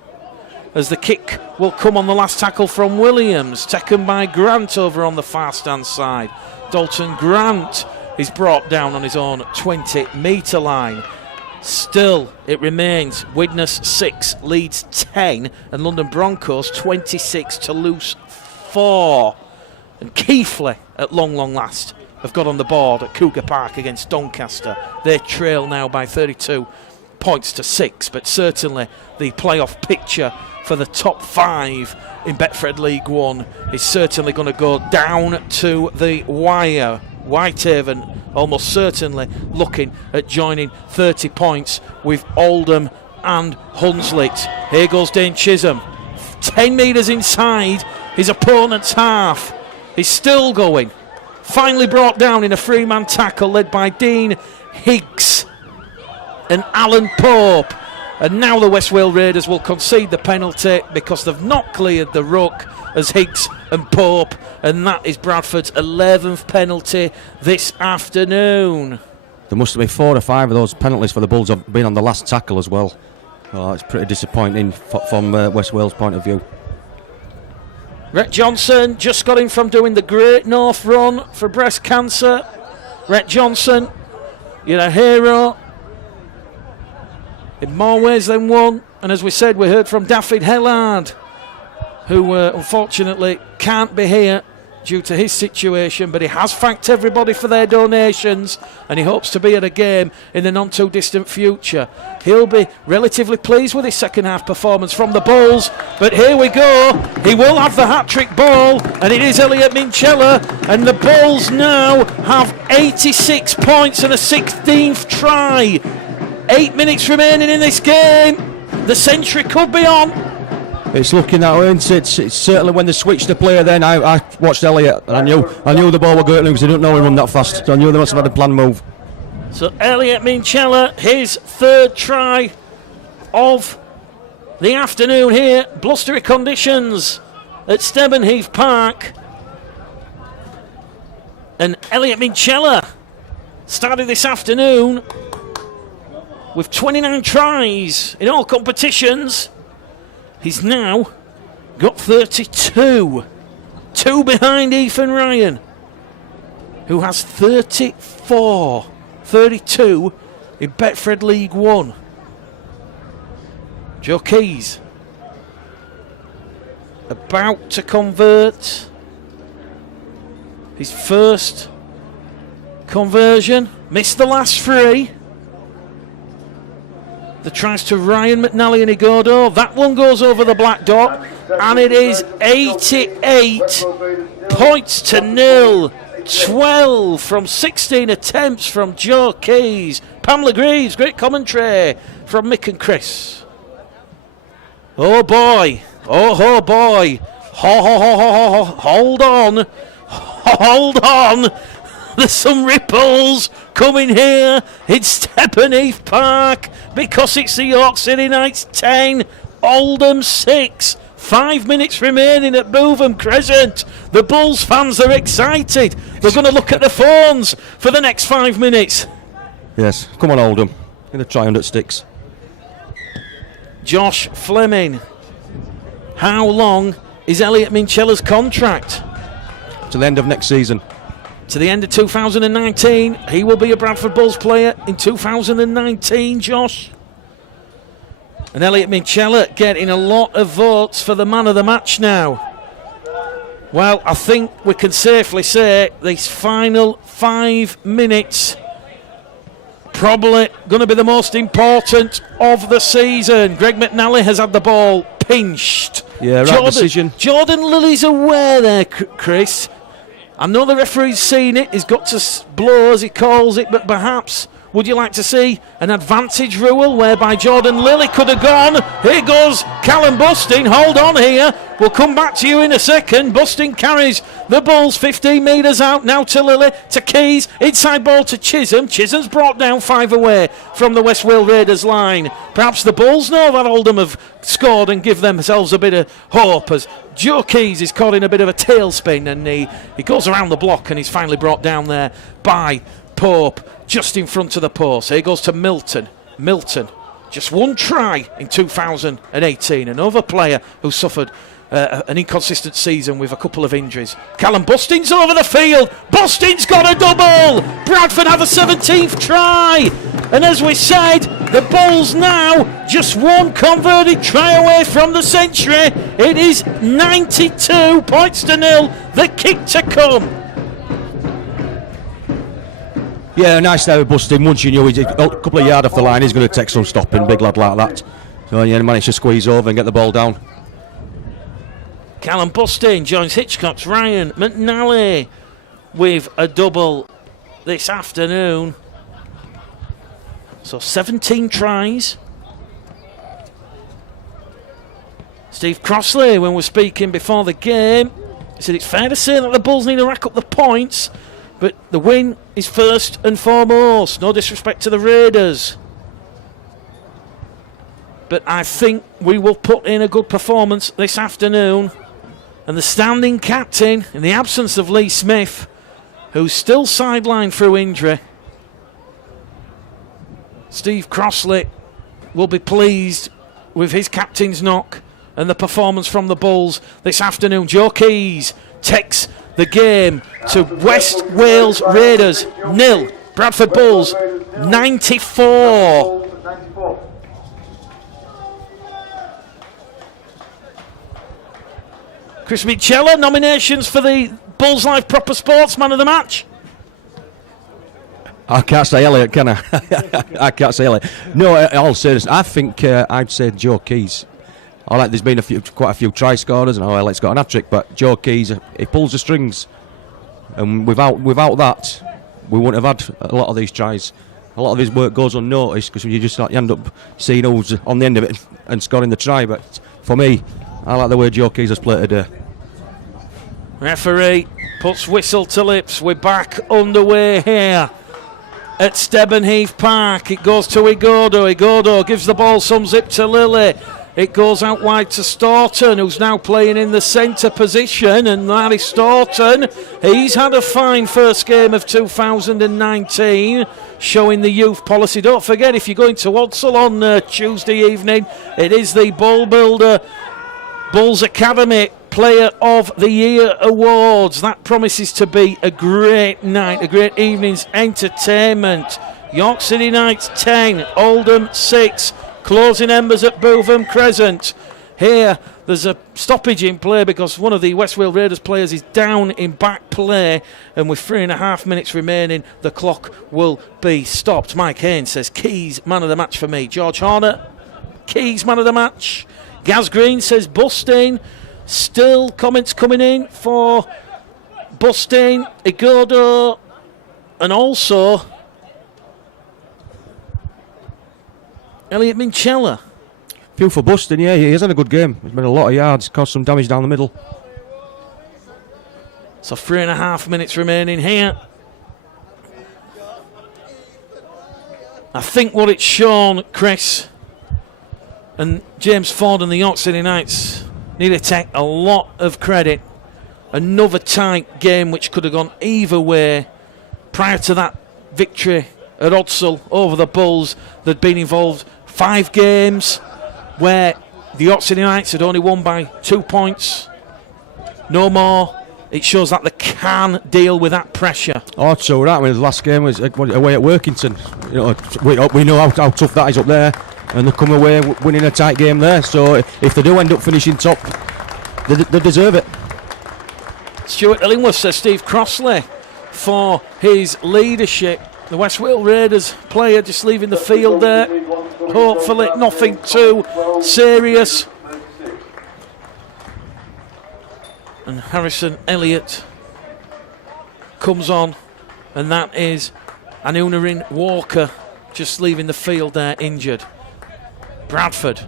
as the kick will come on the last tackle from Williams, taken by Grant over on the far stand side. Dalton Grant is brought down on his own 20-metre line. Still, it remains Widnes 6, Leeds 10, and London Broncos 26 to Loose 4. And Keighley, at long last, have got on the board at Cougar Park against Doncaster. They trail now by 32 points to 6, but certainly the playoff picture for the top 5 in Betfred League One is certainly going to go down to the wire. Whitehaven almost certainly looking at joining 30 points with Oldham and Hunslet. Here goes Dane Chisholm, 10 metres inside his opponent's half. He's still going. Finally brought down in a 3-man tackle led by Dean Higgs and Alan Pope. And now the West Wales Raiders will concede the penalty because they've not cleared the ruck as Higgs and Pope, and that is Bradford's 11th penalty this afternoon. There must have been 4 or 5 of those penalties for the Bulls have been on the last tackle as well. Oh, it's pretty disappointing from West Wales' point of view. Rhett Johnson just got in from doing the Great North Run for breast cancer. Rhett Johnson, you're a hero in more ways than one. And as we said, we heard from David Hellard, who unfortunately can't be here due to his situation, but he has thanked everybody for their donations and he hopes to be at a game in the not too distant future. He'll be relatively pleased with his second half performance from the Bulls, but here we go. He will have the hat-trick ball, and it is Elliot Minchella, and the Bulls now have 86 points and a 16th try. 8 minutes remaining in this game. The century could be on. It's looking that way, isn't it? It's certainly when they switched the player then. I watched Elliot and I knew the ball was going to because I didn't know he run that fast. So I knew they must have had a planned move. So Elliot Minchella, his 3rd try of the afternoon here. Blustery conditions at Stebonheath Park. And Elliot Minchella started this afternoon with 29 tries in all competitions. He's now got 32. 2 behind Ethan Ryan, who has 32 in Betfred League One. Joe Keys about to convert his first conversion. Missed the last 3. The tries to Ryan McNally and Igodo. That one goes over the black dot, and it is 88 points to 0. 12 from 16 attempts from Joe Keys. Pamela Greaves, great commentary from Mick and Chris. Oh boy, oh boy, hold on, hold on. There's some ripples coming here in Stebonheath Park because it's the York City Knights 10, Oldham 6. 5 minutes remaining at Bootham Crescent. The Bulls fans are excited. They're going to look at the phones for the next 5 minutes. Yes, come on Oldham. Going to try 100 sticks. Josh Fleming. How long is Elliot Minchella's contract? To the end of next season. To the end of 2019. He will be a Bradford Bulls player in 2019, Josh. And Elliot Minchella getting a lot of votes for the man of the match now. Well, I think we can safely say these final 5 minutes probably going to be the most important of the season. Greg McNally has had the ball pinched. Yeah, right decision. Jordan Lilly's aware there, Chris. I know the referee's seen it. He's got to blow as he calls it, but perhaps would you like to see an advantage rule whereby Jordan Lilly could have gone? Here goes Callum Busting. Hold on here. We'll come back to you in a second. Busting carries the Bulls 15 metres out now to Lilly, to Keys. Inside ball to Chisholm. Chisholm's brought down 5 away from the West Wales Raiders line. Perhaps the Bulls know that Oldham have scored and give themselves a bit of hope as Joe Keys is caught in a bit of a tailspin, and he goes around the block and he's finally brought down there by Pope just in front of the post. Here goes to Milton. Milton, just 1 try in 2018. Another player who suffered an inconsistent season with a couple of injuries. Callum Busting's over the field. Busting's got a double. Bradford have a 17th try. And as we said, the Bulls now just 1 converted try away from the century. It is 92 points to 0. The kick to come. Yeah, nice there with Busting. Once you knew he's a couple of yards off the line, he's going to take some stopping, big lad like that. So yeah, he managed to squeeze over and get the ball down. Callum Busting joins Hitchcock's Ryan McNally with a double this afternoon. So 17 tries. Steve Crossley, when we're speaking before the game, said it's fair to say that the Bulls need to rack up the points, but the win is first and foremost. No disrespect to the Raiders, but I think we will put in a good performance this afternoon. And the standing captain, in the absence of Lee Smith, who's still sidelined through injury, Steve Crossley will be pleased with his captain's knock and the performance from the Bulls this afternoon. Joe Keys takes the game to West Wales Raiders 0, Bradford Bulls 94. Chris Michella, nominations for the Bulls Live Proper Sports Man of the Match. I can't say Elliot, can I? I can't say Elliot. No, all serious, I think I'd say Joe Keys. I like there's been quite a few try scorers, and Elliot's got an hat-trick, but Joe Keys, he pulls the strings. And without that, we wouldn't have had a lot of these tries. A lot of his work goes unnoticed because you end up seeing who's on the end of it and scoring the try. But for me, I like the way Joe Keys has played today. Referee puts whistle to lips. We're back underway here at Stebonheath Park. It goes to Igodo. Igodo gives the ball some zip to Lilly. It goes out wide to Staunton, who's now playing in the centre position, and that is Staunton. He's had a fine first game of 2019, showing the youth policy. Don't forget, if you're going to Odsal on Tuesday evening, it is the Ball Builder Bulls Academy Player of the Year Awards. That promises to be a great night, a great evening's entertainment. York City Knights 10, Oldham 6. Closing embers at Bootham Crescent. Here, there's a stoppage in play because one of the West Wales Raiders players is down in back play, and with 3.5 minutes remaining, the clock will be stopped. Mike Haynes says Keys, man of the match for me. George Horner, Keys, man of the match. Gaz Green says Busting. Still comments coming in for Busting, Igodo, and also Elliot Minchella. Few for Busting, yeah, he has had a good game. He's made a lot of yards, caused some damage down the middle. So 3.5 minutes remaining here. I think what it's shown, Chris, and James Ford and the York City Knights need to take a lot of credit. Another tight game which could have gone either way. Prior to that victory at Odsal over the Bulls, they'd been involved 5 games where the York City Knights had only won by 2 points. No more. It shows that they can deal with that pressure. Oh, so that the last game was away at Workington. You know, we know how tough that is up there, and they come away winning a tight game there. So if they do end up finishing top, they deserve it. Stuart Illingworth says Steve Crossley for his leadership. The West Wales Raiders player just leaving the field there. Hopefully nothing too serious. And Harrison Elliott comes on, and that is Anunarin Walker just leaving the field there injured. Bradford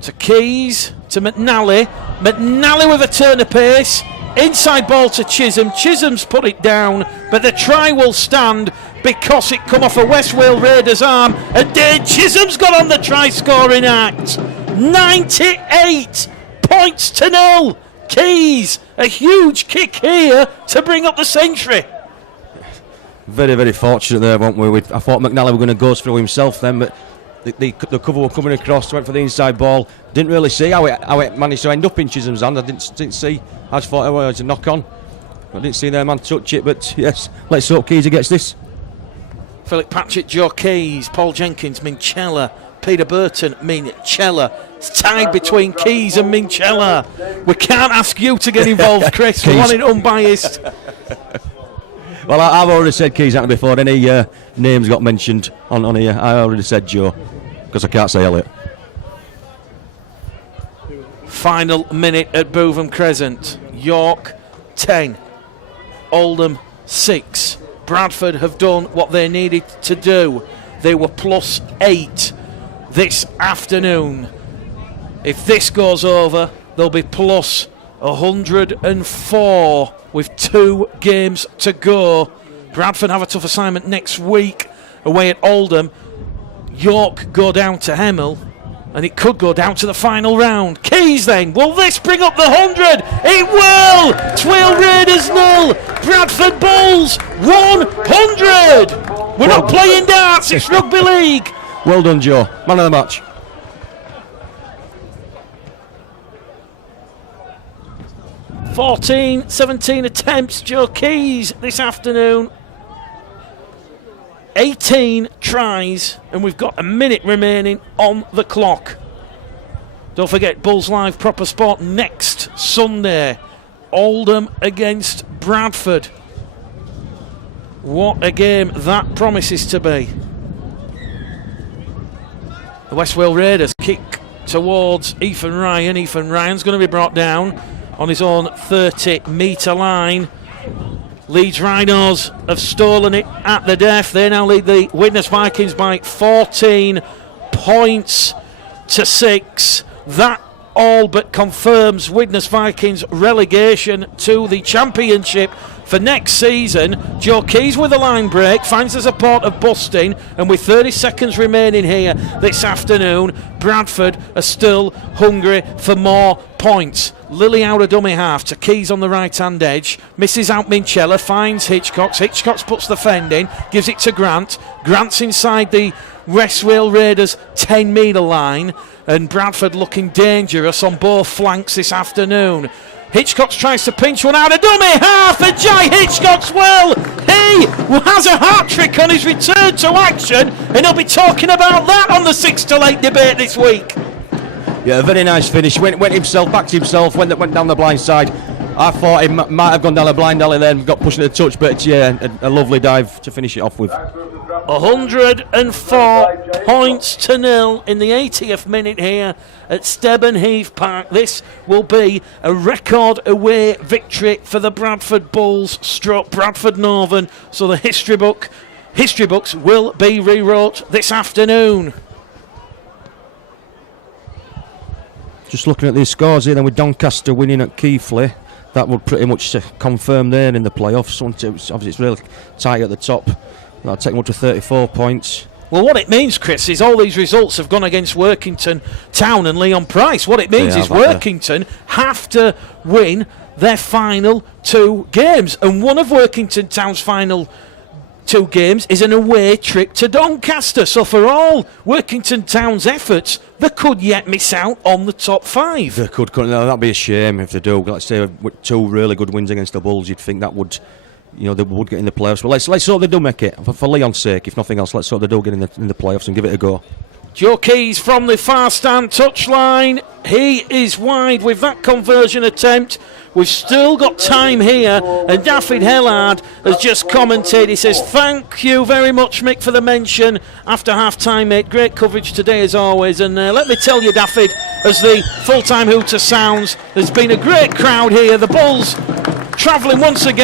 to Keys to McNally. McNally with a turn of pace. Inside ball to Chisholm. Chisholm's put it down, but the try will stand because it come off a West Wales Raiders arm, and Dave Chisholm's got on the try scoring act. 98 points to 0. Keys, a huge kick here to bring up the century. Very, very fortunate there, weren't we? I thought McNally were going to go through himself then, but the cover were coming across, went for the inside ball. Didn't really see how it managed to end up in Chisholm's hand. I didn't see. I just thought it was a knock on. I didn't see their man touch it, but yes, let's hope Keys gets this. Philip Patchett, Joe Keys, Paul Jenkins, Minchella, Peter Burton, Minchella. It's tied between Keys and Minchella. We can't ask you to get involved, Chris. We want it unbiased. Well, I've already said Keys out before any names got mentioned on here. I already said Joe, because I can't say Elliot. Final minute at Bootham Crescent. York 10, Oldham 6. Bradford have done what they needed to do. They were +8 this afternoon. If this goes over, they'll be plus 104 with 2 games to go. Bradford have a tough assignment next week away at Oldham. York go down to Hemel, and it could go down to the final round. Keys then, will this bring up the 100? It will! Twill Raiders 0, Bradford Bulls 100! We're not playing darts, it's rugby league. Well done, Joe. Man of the match. (17 attempts, Joe Keys this afternoon. 18 tries, and we've got a minute remaining on the clock. Don't forget, Bulls Live Proper Sport next Sunday. Oldham against Bradford. What a game that promises to be. The West Wales Raiders kick towards Ethan Ryan. Ethan Ryan's going to be brought down on his own 30-metre line. Leeds Rhinos have stolen it at the death. They now lead the Widnes Vikings by 14 points to 6. That all but confirms Widnes Vikings relegation to the Championship for next season. Joe Keys with a line break, finds the support of Busting, and with 30 seconds remaining here this afternoon, Bradford are still hungry for more points. Lily out of dummy half to Keys on the right hand edge, misses out Minchella, finds Hitchcox. Hitchcox puts the fend in, gives it to Grant. Grant's inside the West Wales Raiders 10-metre line, and Bradford looking dangerous on both flanks this afternoon. Hitchcox tries to pinch one out of dummy half, and Jai Hitchcox, well, he has a hat-trick on his return to action, and he'll be talking about that on the 6 to 8 debate this week. Yeah, a very nice finish. Went himself, backed himself, went down the blind side. I thought he might have gone down the blind alley then, got pushed at the touch, but yeah, a lovely dive to finish it off with. 104 points to 0 in the 80th minute here at Stebonheath Park. This will be a record away victory for the Bradford Bulls / Bradford Northern, so the history books will be rewrote this afternoon. Just looking at these scores here then, with Doncaster winning at Keighley, that would pretty much confirm there in the playoffs. Obviously it's really tight at the top. That'll take them up to 34 points. Well, what it means, Chris, is all these results have gone against Workington Town and Leon Price. What it means is Workington have to win their final 2 games, and one of Workington Town's final 2 games is an away trip to Doncaster. So for all Workington Town's efforts, they could yet miss out on the top 5. They could, couldn't they? That'd be a shame if they do. Let's say with 2 really good wins against the Bulls, you'd think that would, they would get in the playoffs. But let's hope they do make it. For Leon's sake, if nothing else, let's hope they do get in the playoffs and give it a go. Joe Keys from the far stand touchline. He is wide with that conversion attempt. We've still got time here, and David Hellard has just commented. He says, thank you very much, Mick, for the mention after half-time, mate. Great coverage today, as always. And let me tell you, David, as the full-time hooter sounds, there's been a great crowd here. The Bulls travelling once again.